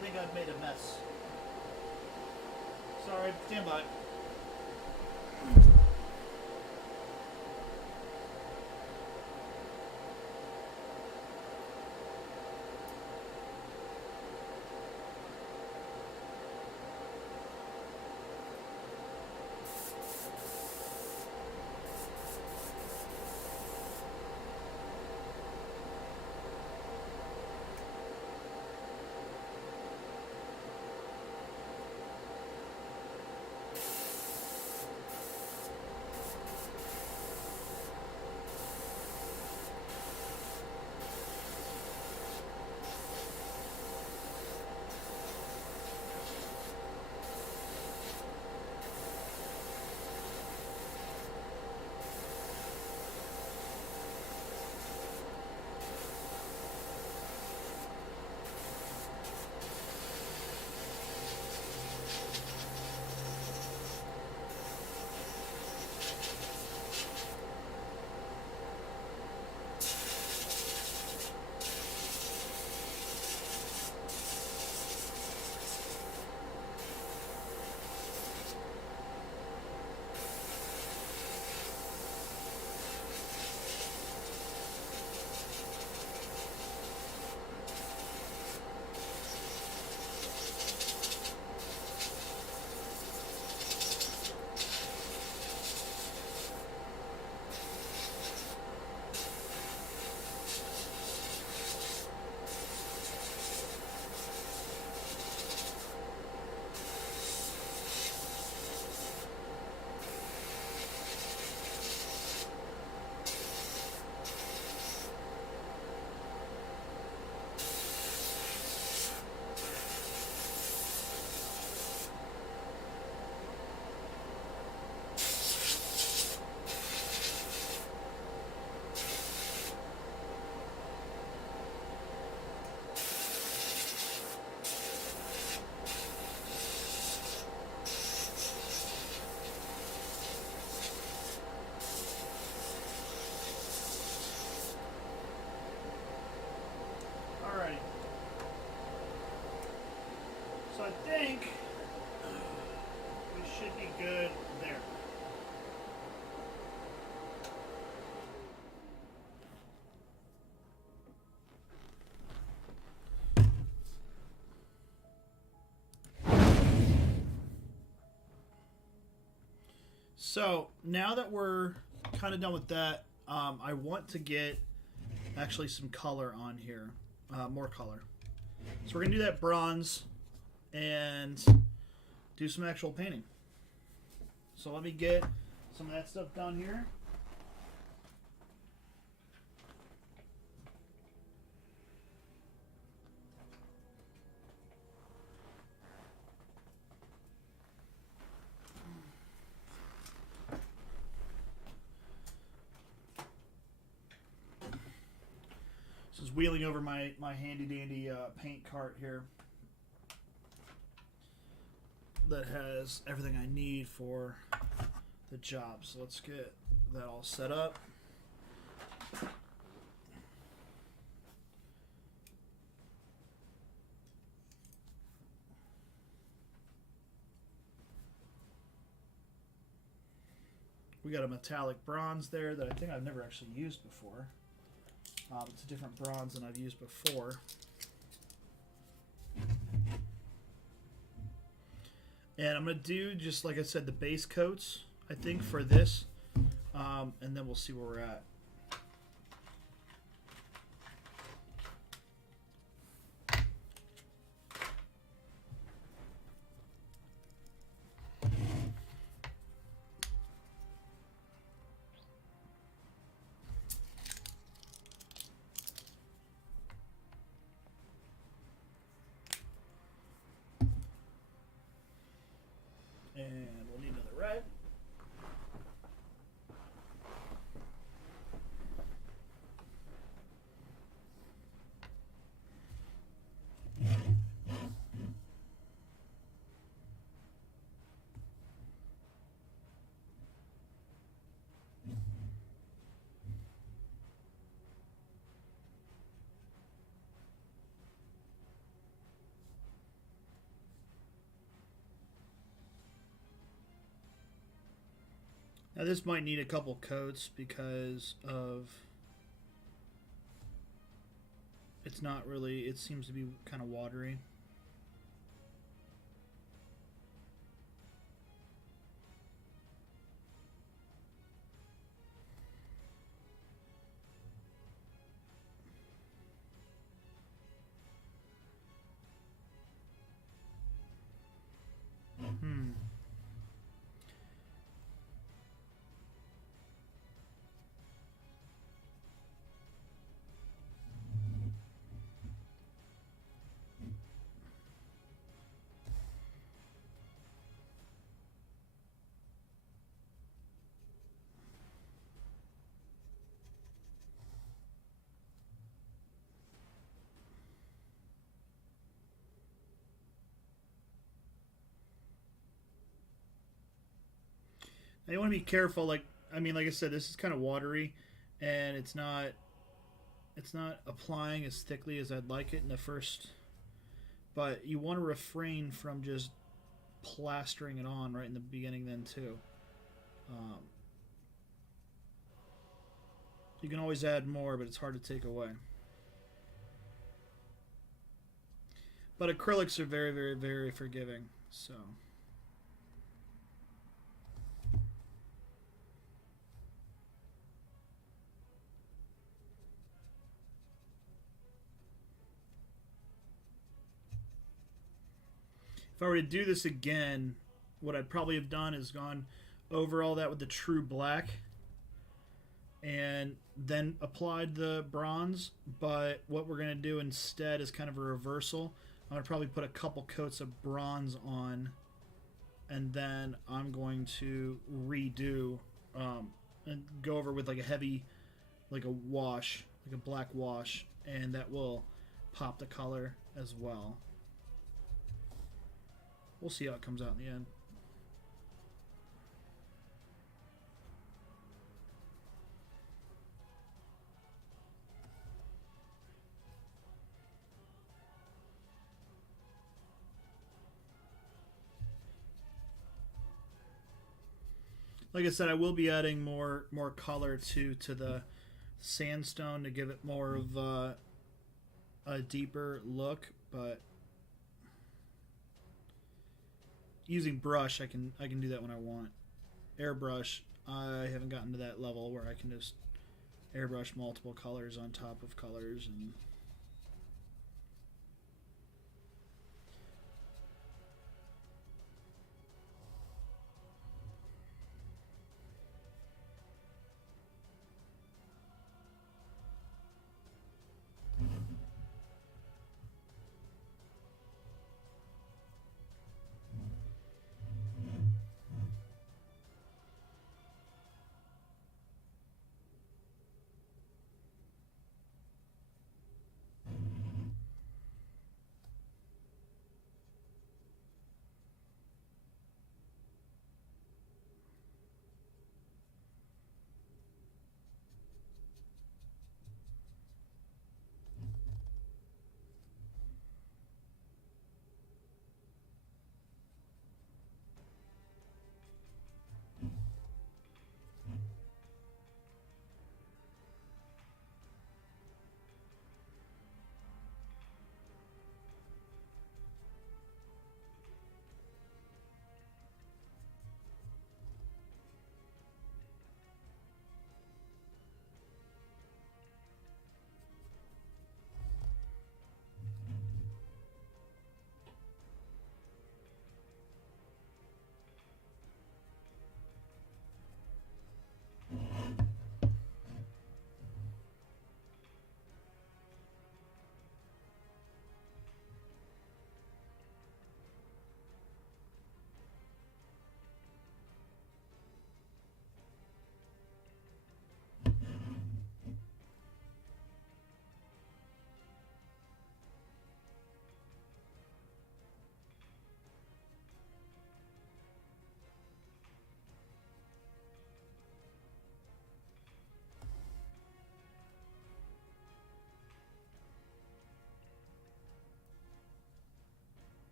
think I've made a mess. Sorry, stand by. So I think we should be good there. So now that we're kind of done with that, I want to get actually some color on here, more color. So we're gonna do that bronze and do some actual painting. So let me get some of that stuff done here. This is wheeling over my handy dandy paint cart here that has everything I need for the job. So let's get that all set up. We got a metallic bronze there that I think I've never actually used before. It's a different bronze than I've used before. And I'm going to do, just like I said, the base coats, I think, for this. And then we'll see where we're at. And we'll need another red. Now this might need a couple coats because of it's not really, it seems to be kind of watery. Now you want to be careful. Like like I said, this is kind of watery, and it's not applying as thickly as I'd like it in the first. But you want to refrain from just plastering it on right in the beginning then too. You can always add more, but it's hard to take away. But acrylics are very, very, very forgiving, so. If I were to do this again, what I'd probably have done is gone over all that with the true black and then applied the bronze. But what we're going to do instead is kind of a reversal. I'm going to probably put a couple coats of bronze on, and then I'm going to redo and go over with like a heavy, like a wash, like a black wash, and that will pop the color as well. We'll see how it comes out in the end. Like I said, I will be adding more color to the sandstone to give it more of a deeper look, but using brush, I can do that when I want. Airbrush, I haven't gotten to that level where I can just airbrush multiple colors on top of colors and.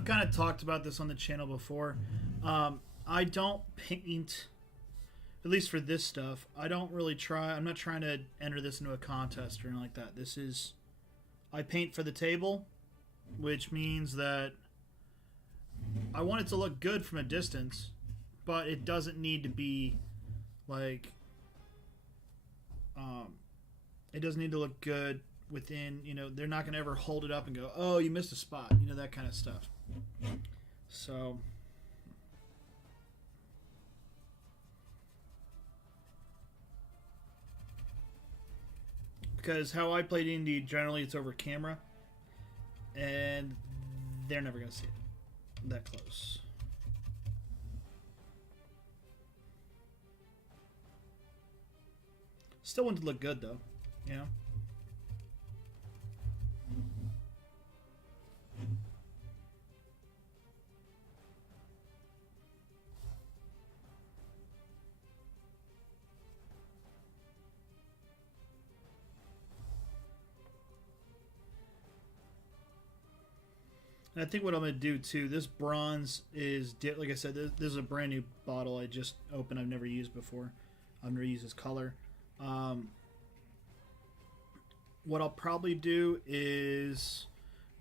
I've kind of talked about this on the channel before. I don't paint, at least for this stuff. I don't really try. I'm not trying to enter this into a contest or anything like that. This is, I paint for the table, which means that I want it to look good from a distance, but it doesn't need to be like, it doesn't need to look good within, you know, they're not going to ever hold it up and go, oh, you missed a spot, you know, that kind of stuff. So because how I play D&D, generally it's over camera, and they're never going to see it that close. Still want it to look good, though, you know? And I think what I'm going to do too, this bronze is, like I said, this is a brand new bottle I just opened. I've never used before. I've never used this color. What I'll probably do is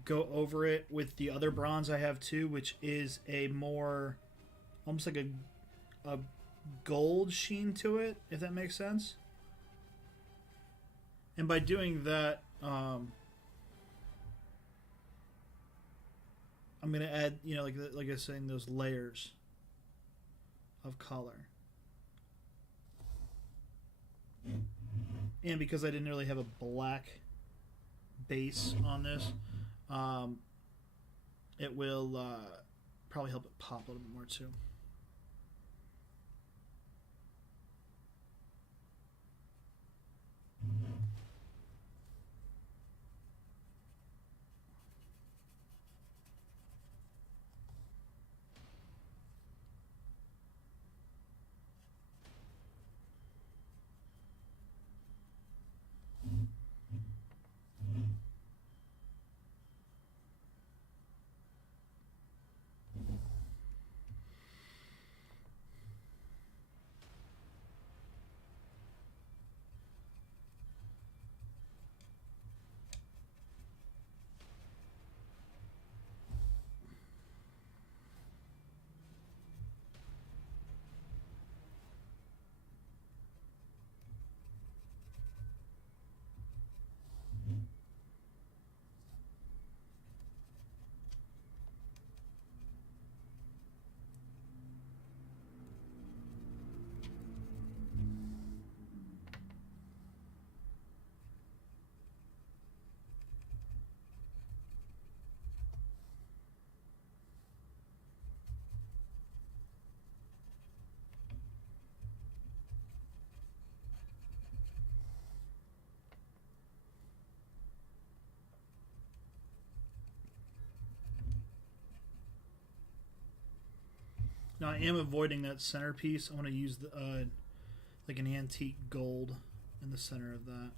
go over it with the other bronze I have too, which is a more, almost like a gold sheen to it, if that makes sense. And by doing that, I'm going to add, you know, like I was saying, those layers of color. And because I didn't really have a black base on this, it will probably help it pop a little bit more too. Now I am avoiding that centerpiece. I want to use the like an antique gold in the center of that.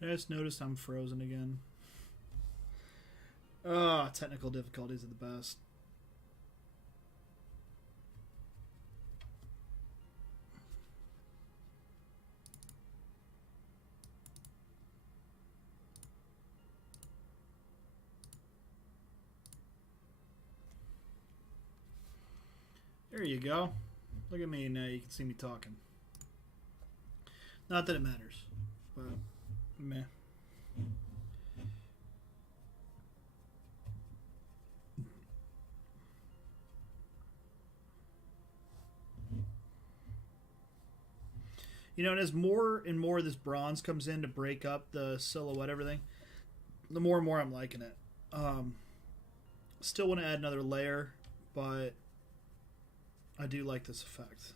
I just noticed I'm frozen again. Oh, technical difficulties are the best. There you go. Look at me now. You can see me talking. Not that it matters, but meh. You know, and as more and more of this bronze comes in to break up the silhouette, everything, the more and more I'm liking it. Still want to add another layer, but I do like this effect.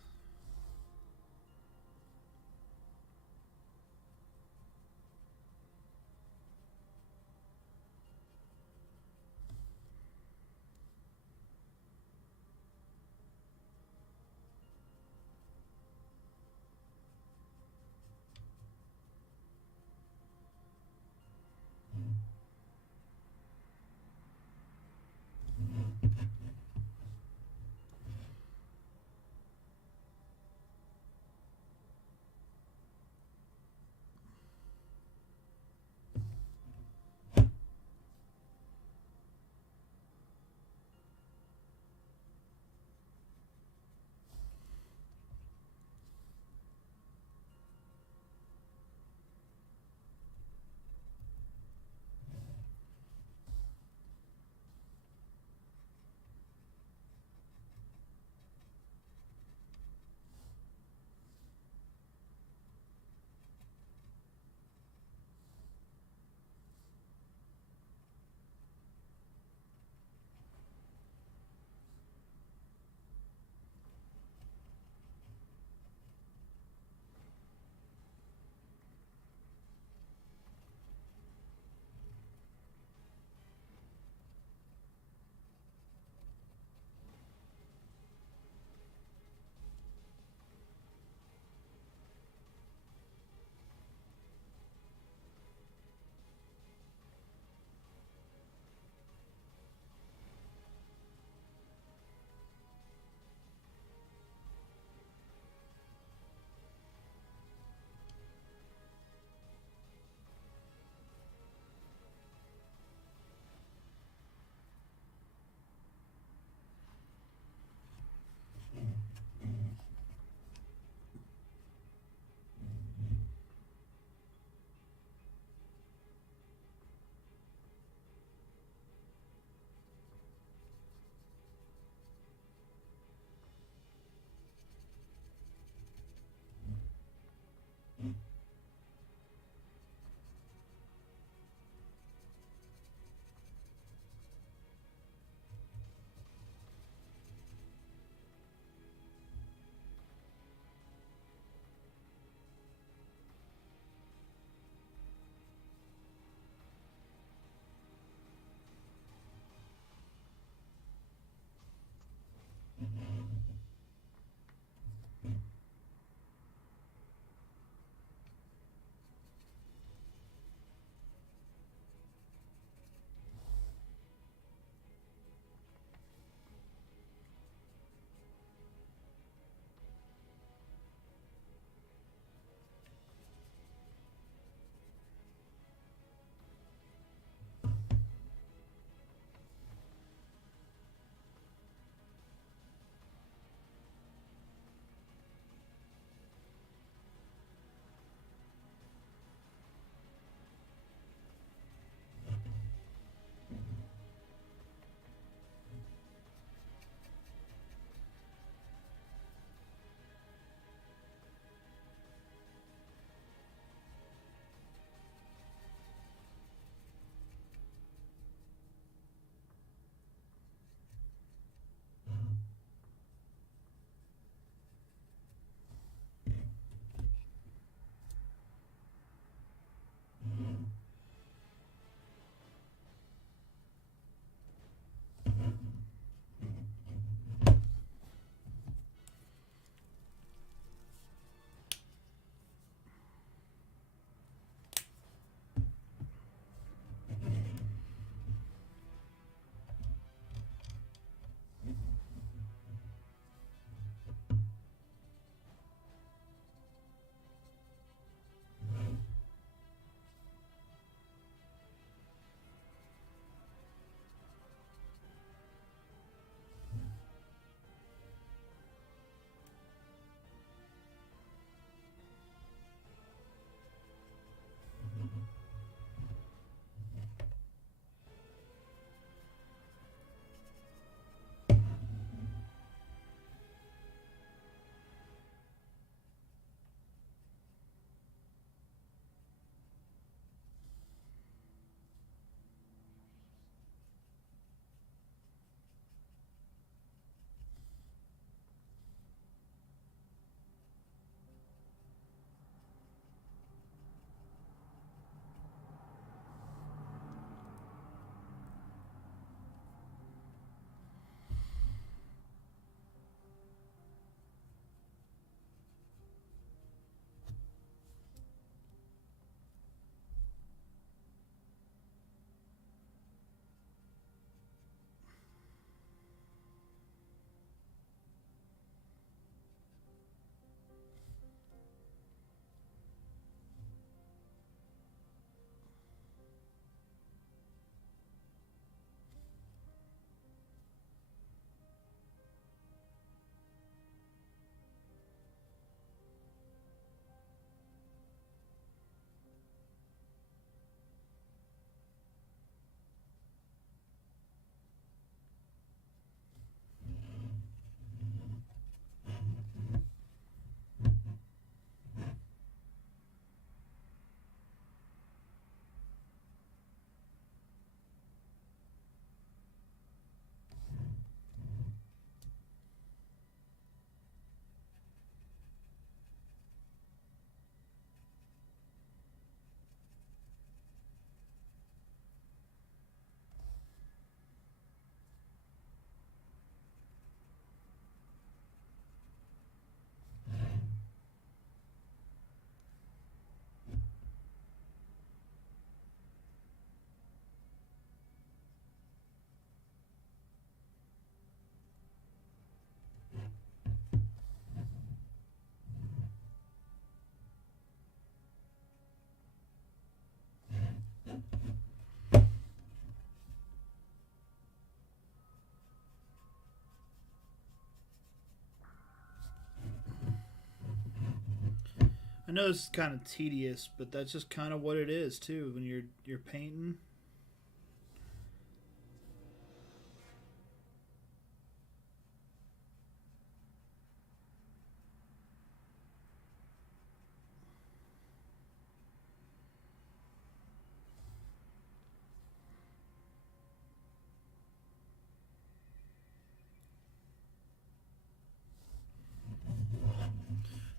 I know this is kind of tedious, but that's just kind of what it is too when you're painting.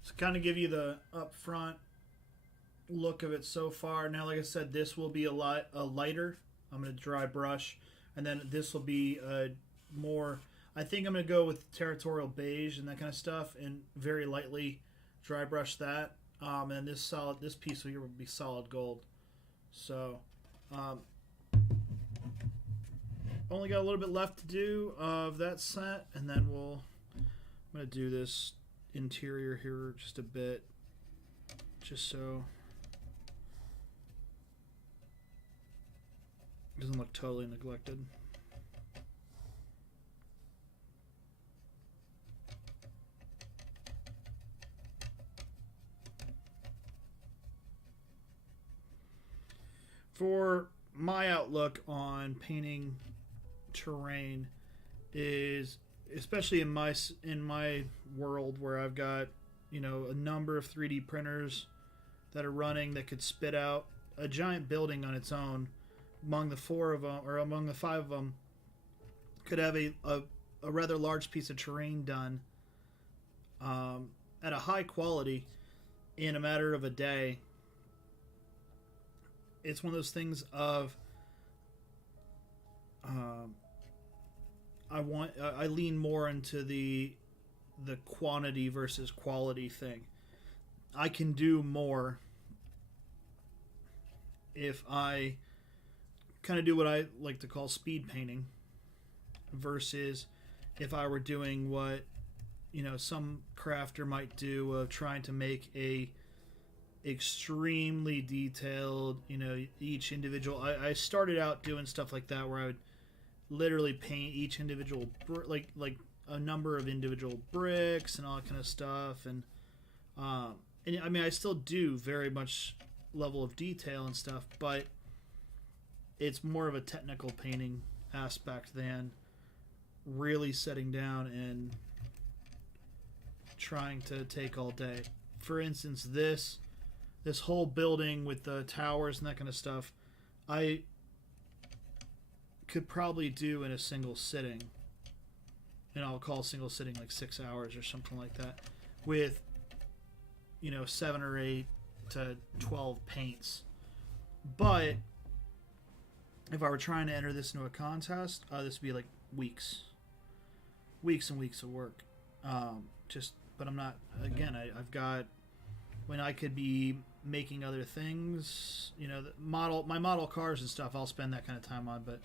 To kind of give you the upfront look of it so far. Now, like I said, this will be a lighter. I'm going to dry brush, and then this will be more. I think I'm going to go with territorial beige and that kind of stuff, and very lightly dry brush that. And this piece here will be solid gold. So, only got a little bit left to do of that set, and then I'm going to do this interior here just a bit, just so it doesn't look totally neglected. For my outlook on painting terrain is, especially in my world where I've got, you know, a number of 3D printers that are running that could spit out a giant building on its own. Among the 4 of them, or among the 5 of them, could have a rather large piece of terrain done at a high quality in a matter of a day. It's one of those things of I lean more into the quantity versus quality thing. I can do more if I kind of do what I like to call speed painting versus if I were doing what, you know, some crafter might do of trying to make a extremely detailed, you know, each individual. I started out doing stuff like that where I would literally paint each individual like a number of individual bricks and all that kind of stuff, and I mean I still do very much level of detail and stuff, but it's more of a technical painting aspect than really sitting down and trying to take all day. For instance, this whole building with the towers and that kind of stuff, I could probably do in a single sitting, and I'll call single sitting like 6 hours or something like that, with, you know, 7 or 8 to 12 paints. But if I were trying to enter this into a contest, this would be like weeks and weeks of work. But I'm not. Again, I've got, when I could be making other things, you know, my model cars and stuff, I'll spend that kind of time on. But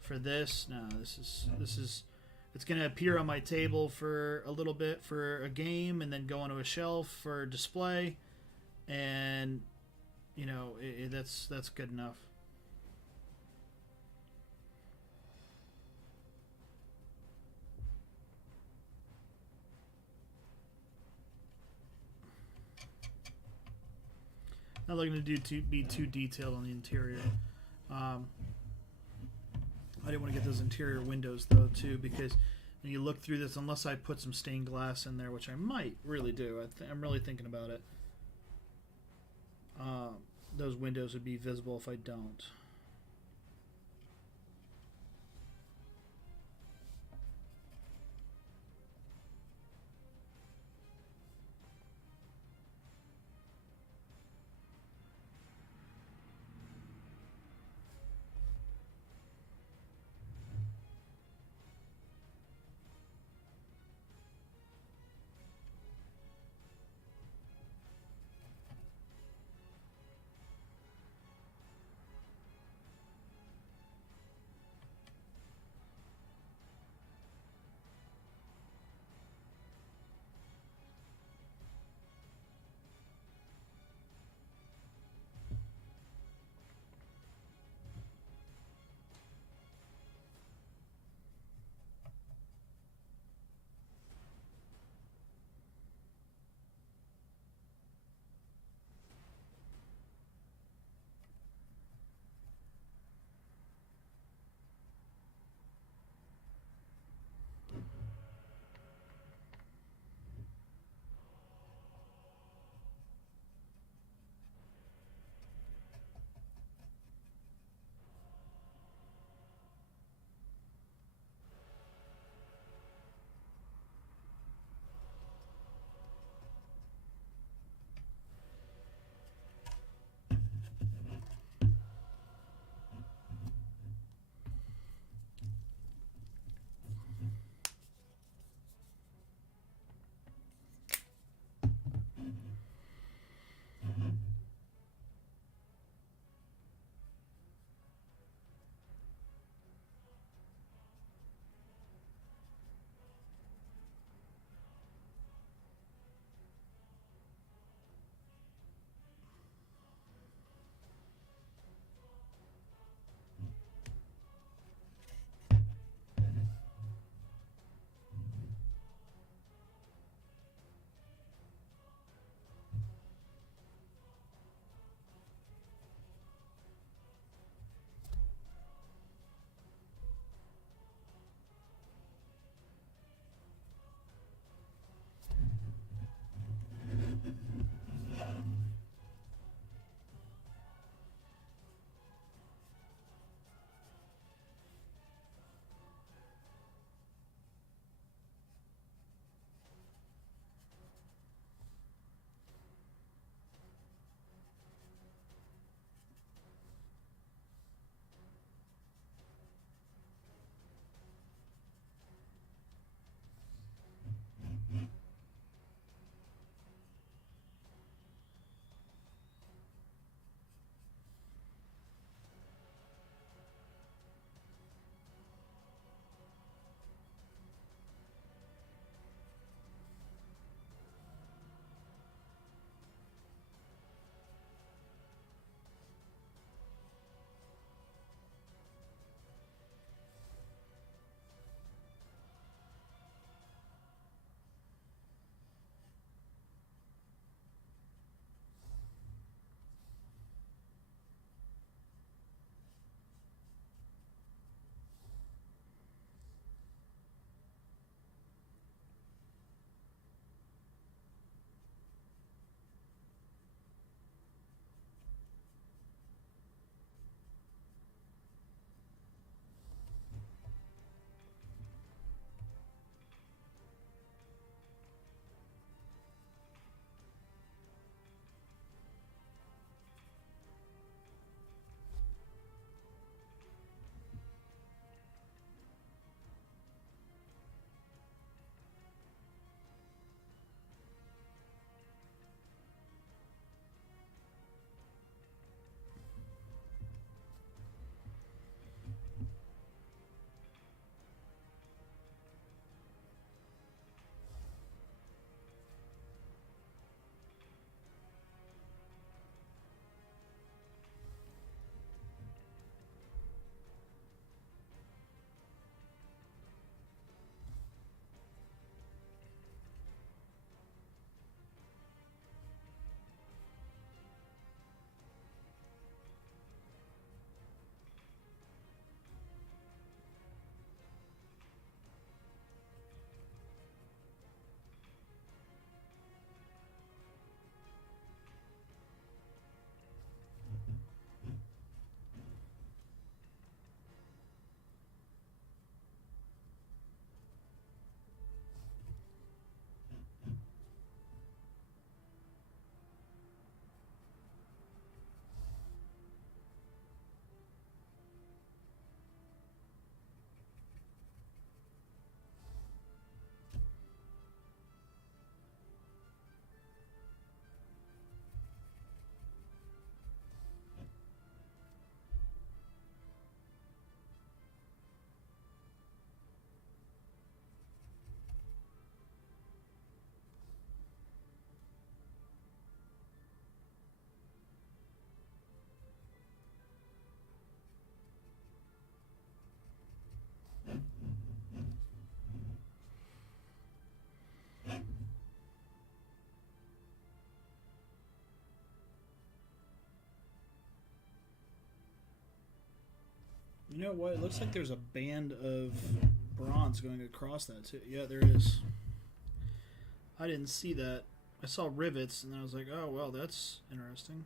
for this, no, this is it's going to appear on my table for a little bit for a game, and then go onto a shelf for display, and you know, that's good enough. Not looking to be too detailed on the interior. I didn't want to get those interior windows though too, because when you look through this, unless I put some stained glass in there, which I might really do, I'm really thinking about it. Those windows would be visible if I don't. You know what? It looks like there's a band of bronze going across that too. Yeah, there is. I didn't see that. I saw rivets, and I was like, oh, well, that's interesting.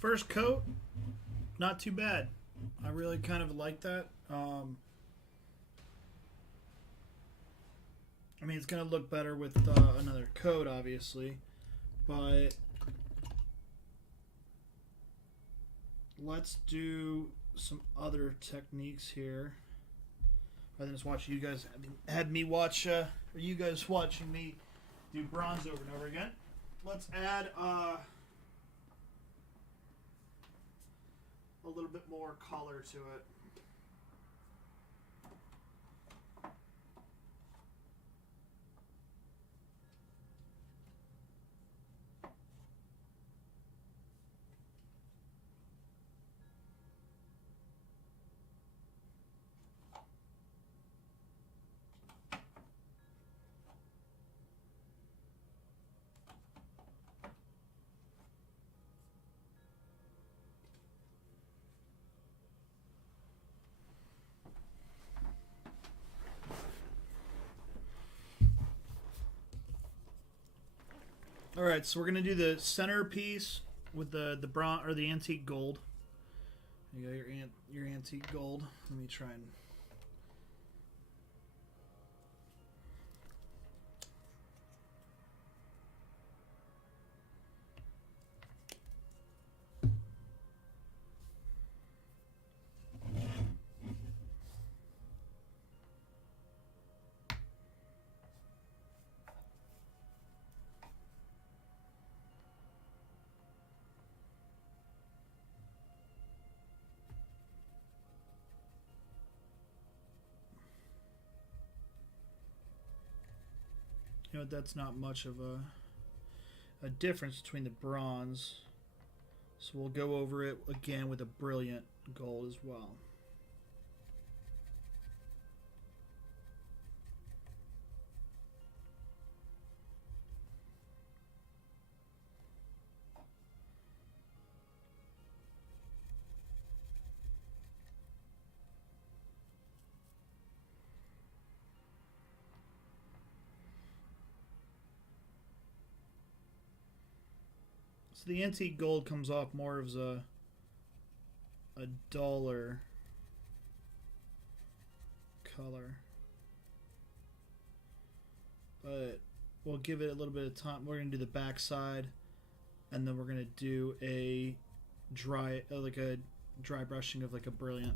First coat, not too bad. I really kind of like that. I mean, it's going to look better with another coat, obviously. But let's do some other techniques here. Rather than just watching you guys, had me watch, or you guys watching me do bronze over and over again. Let's add a little bit more color to it. All right, so we're gonna do the center piece with the bronze or the antique gold, You got your antique gold. Let me try and. You know, that's not much of a difference between the bronze. So we'll go over it again with a brilliant gold as well. So the antique gold comes off more as a duller color, but we'll give it a little bit of time. We're gonna do the back side, and then we're gonna do a dry brushing of like a brilliant.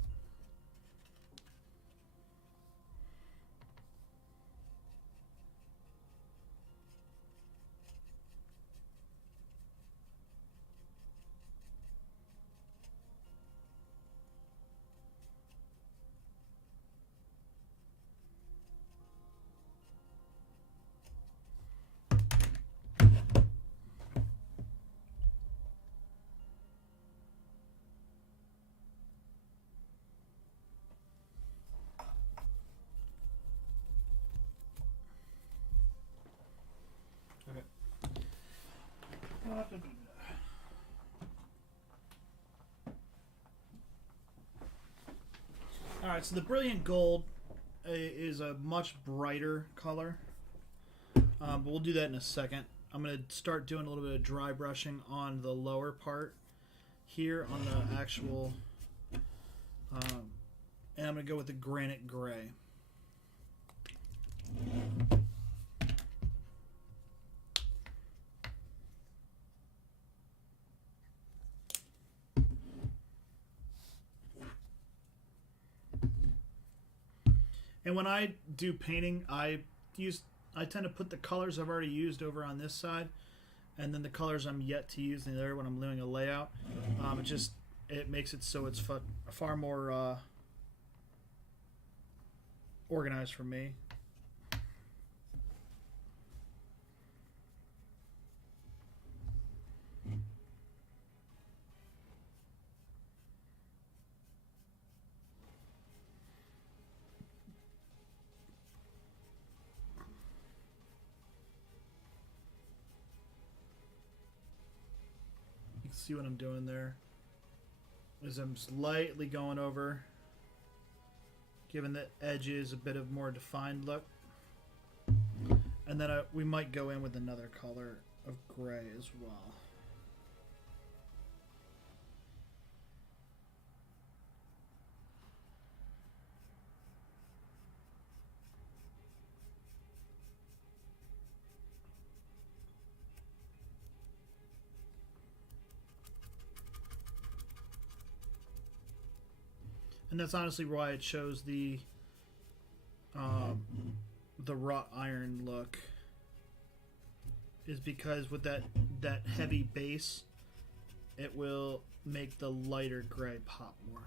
Alright, so the brilliant gold is a much brighter color, but we'll do that in a second. I'm going to start doing a little bit of dry brushing on the lower part here on the actual, and I'm going to go with the granite gray. And when I do painting, I tend to put the colors I've already used over on this side, and then the colors I'm yet to use in there when I'm doing a layout. It makes it so it's far more organized for me. See what I'm doing there is I'm slightly going over, giving the edges a bit of more defined look, and then we might go in with another color of gray as well. And that's honestly why it shows the wrought iron look, is because with that heavy base, it will make the lighter gray pop more.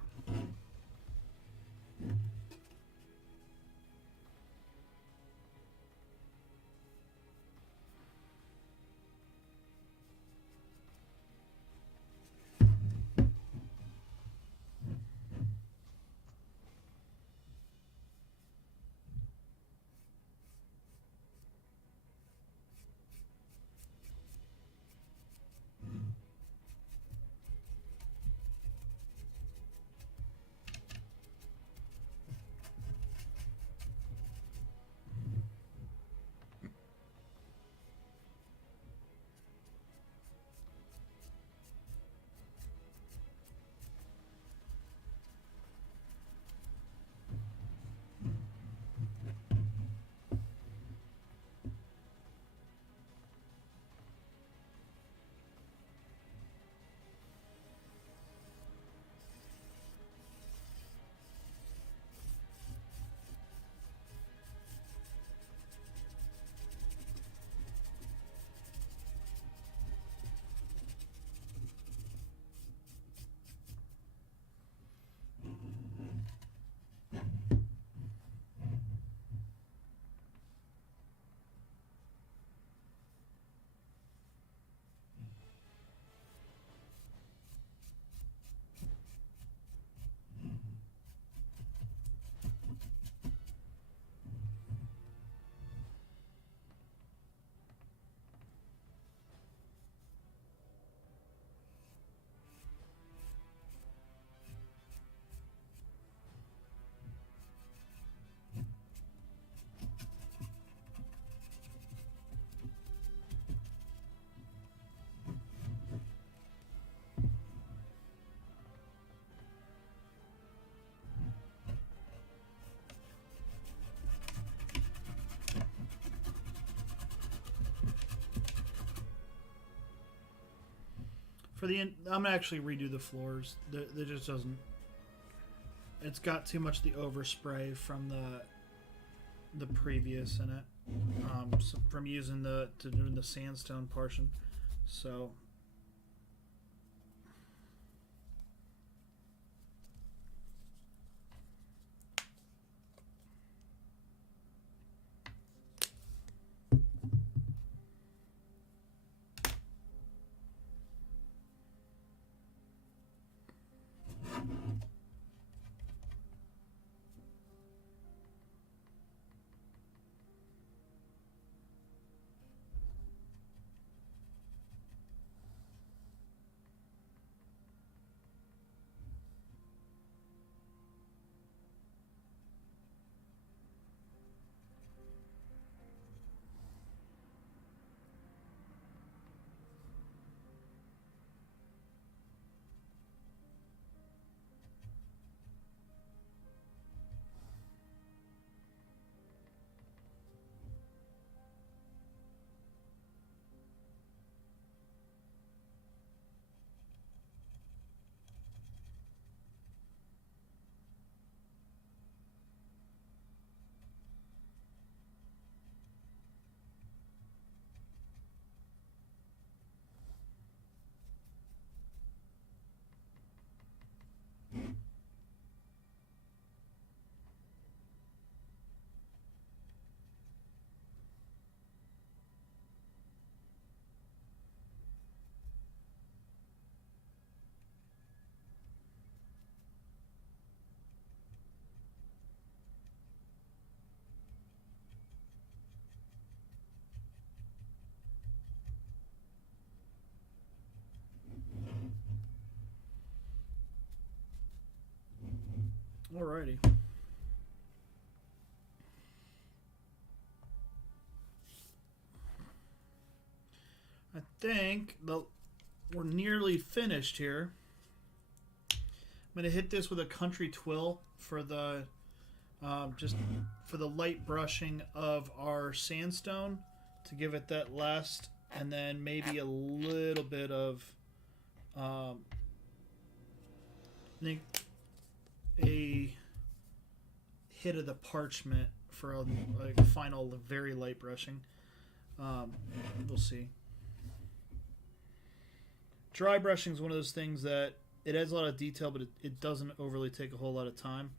I'm gonna actually redo the floors. There just doesn't. It's got too much of the overspray from the previous in it, so from using doing the sandstone portion. So. Alrighty. I think we're nearly finished here. I'm gonna hit this with a country twill for the just for the light brushing of our sandstone to give it that last, and then maybe a little bit of I think a hit of the parchment for a final very light brushing. We'll see. Dry brushing is one of those things that it adds a lot of detail, but it doesn't overly take a whole lot of time.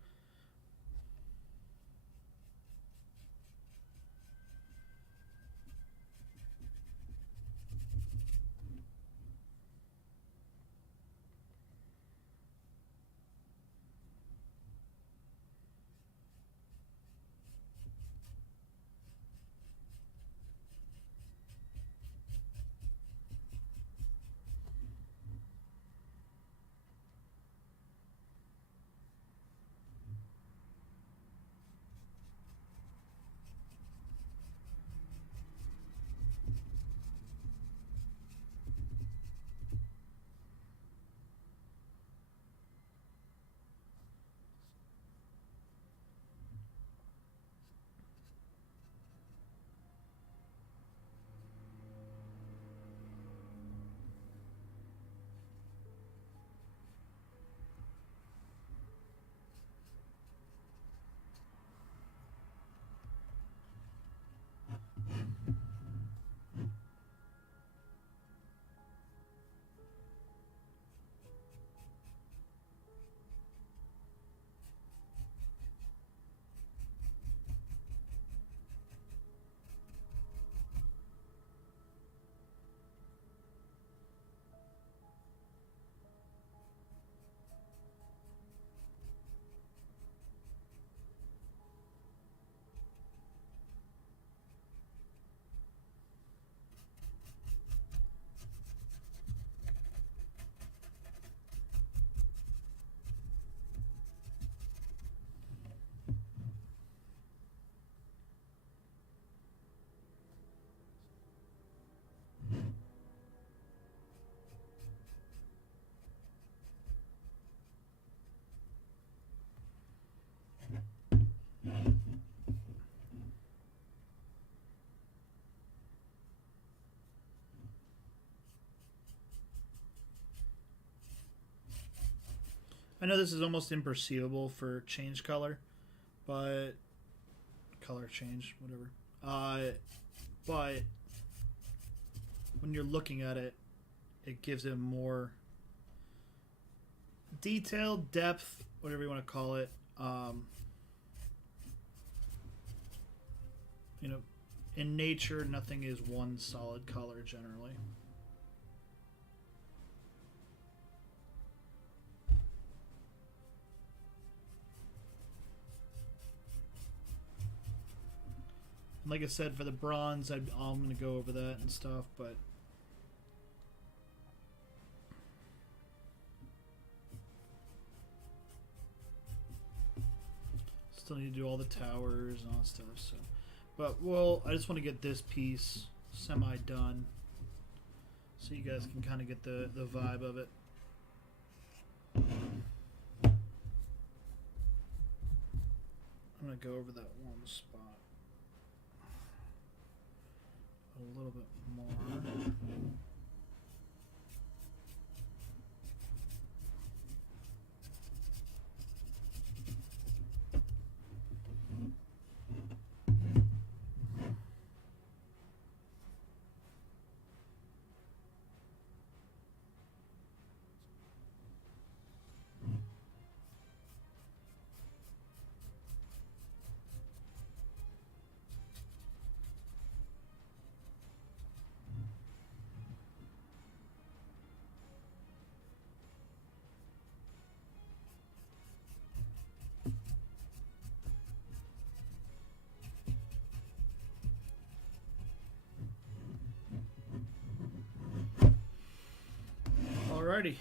I know this is almost imperceivable for change color, but color change, whatever. But when you're looking at it, it gives it more detail, depth, whatever you want to call it. You know, in nature, nothing is one solid color generally. And like I said, for the bronze, I'm going to go over that and stuff, but still need to do all the towers and all that stuff. So, but well, I just want to get this piece semi done, so you guys can kind of get the vibe of it. I'm gonna go over that one spot a little bit more. Alrighty,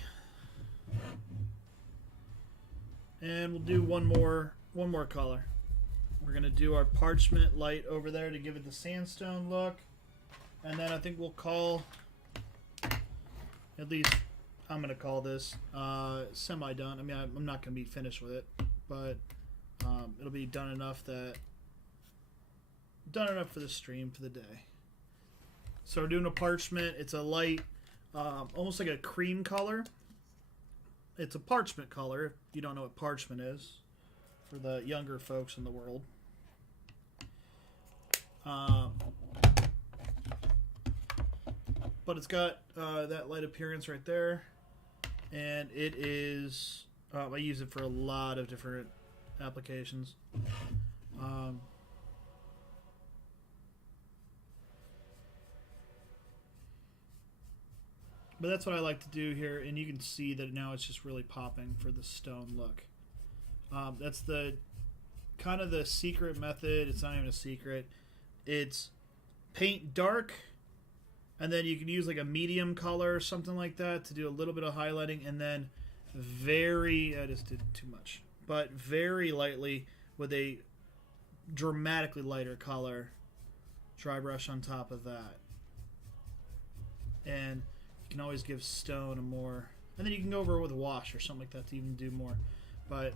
and we'll do one more color. We're gonna do our parchment light over there to give it the sandstone look, and then I think we'll call, at least I'm gonna call this semi done. I mean, I'm not gonna be finished with it, but it'll be done enough for the stream for the day. So we're doing a parchment. It's a light. Almost like a cream color. It's a parchment color, if you don't know what parchment is, for the younger folks in the world. But it's got that light appearance right there, and it is, I use it for a lot of different applications. But that's what I like to do here, and you can see that now it's just really popping for the stone look. That's the kind of the secret method. It's not even a secret. It's paint dark, and then you can use like a medium color or something like that to do a little bit of highlighting, and then I just did too much, but very lightly with a dramatically lighter color dry brush on top of that. And you can always give stone a more, and then you can go over it with a wash or something like that to even do more. But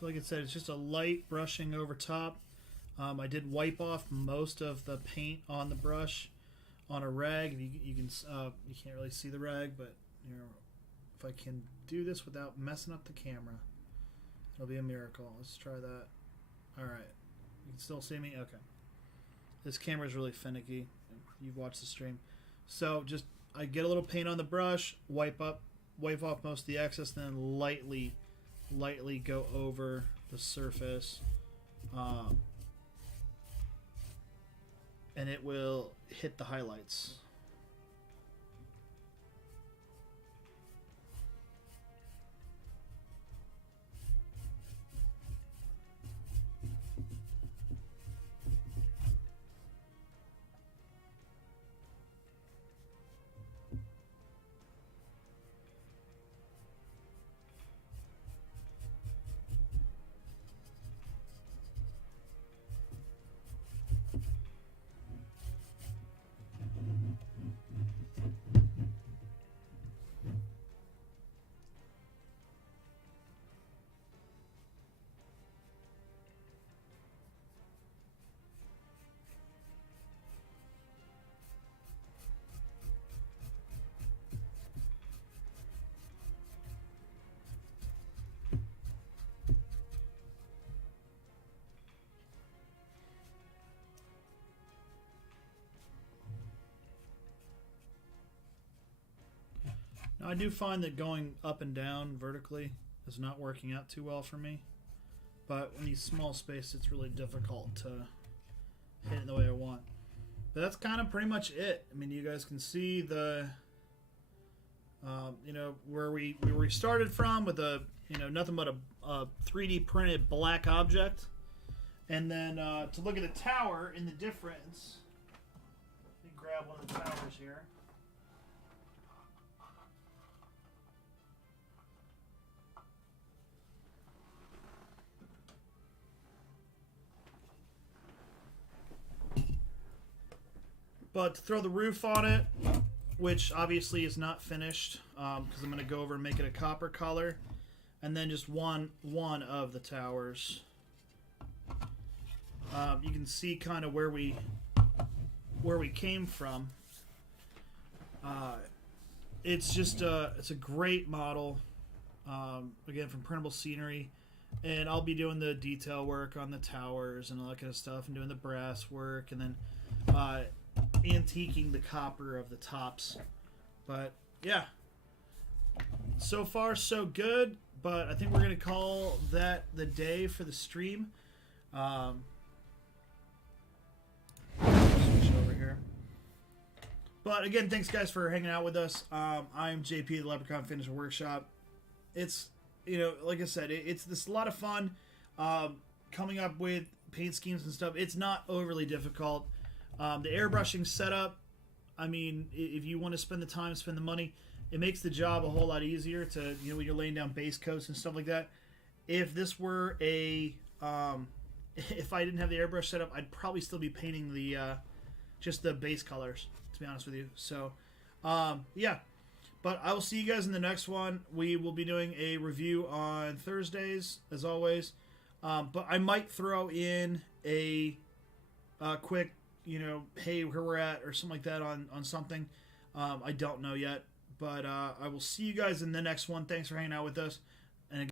so like I said, it's just a light brushing over top. I did wipe off most of the paint on the brush on a rag. You can you can't really see the rag, but you know, if I can do this without messing up the camera. It'll be a miracle. Let's try that. All right. You can still see me? Okay. This camera is really finicky. You've watched the stream. So just, I get a little paint on the brush, wipe off most of the excess, then lightly go over the surface. And it will hit the highlights. Now, I do find that going up and down vertically is not working out too well for me. But in these small spaces, it's really difficult to hit it the way I want. But that's kind of pretty much it. I mean, you guys can see the, you know, where we started from with a, you know, nothing but a 3D printed black object. And then to look at the tower and the difference, let me grab one of the towers here. But to throw the roof on it, which obviously is not finished, because I'm going to go over and make it a copper color, and then just one of the towers. You can see kind of where we came from. It's just it's a great model, again from Printable Scenery, and I'll be doing the detail work on the towers and all that kind of stuff, and doing the brass work, and then antiquing the copper of the tops. But yeah, so far so good, but I think we're gonna call that the day for the stream. Switch over here. But again, thanks guys for hanging out with us. I'm JP, the Leprechaun Finisher Workshop. It's, you know, like I said, it's a lot of fun coming up with paint schemes and stuff. It's not overly difficult. The airbrushing setup, I mean, if you want to spend the time, spend the money, it makes the job a whole lot easier to, you know, when you're laying down base coats and stuff like that. If this were a, if I didn't have the airbrush setup, I'd probably still be painting the, just the base colors, to be honest with you. So, yeah. But I will see you guys in the next one. We will be doing a review on Thursdays, as always. But I might throw in a quick, you know, hey, where we're at, or something like that on something. I don't know yet. But I will see you guys in the next one. Thanks for hanging out with us.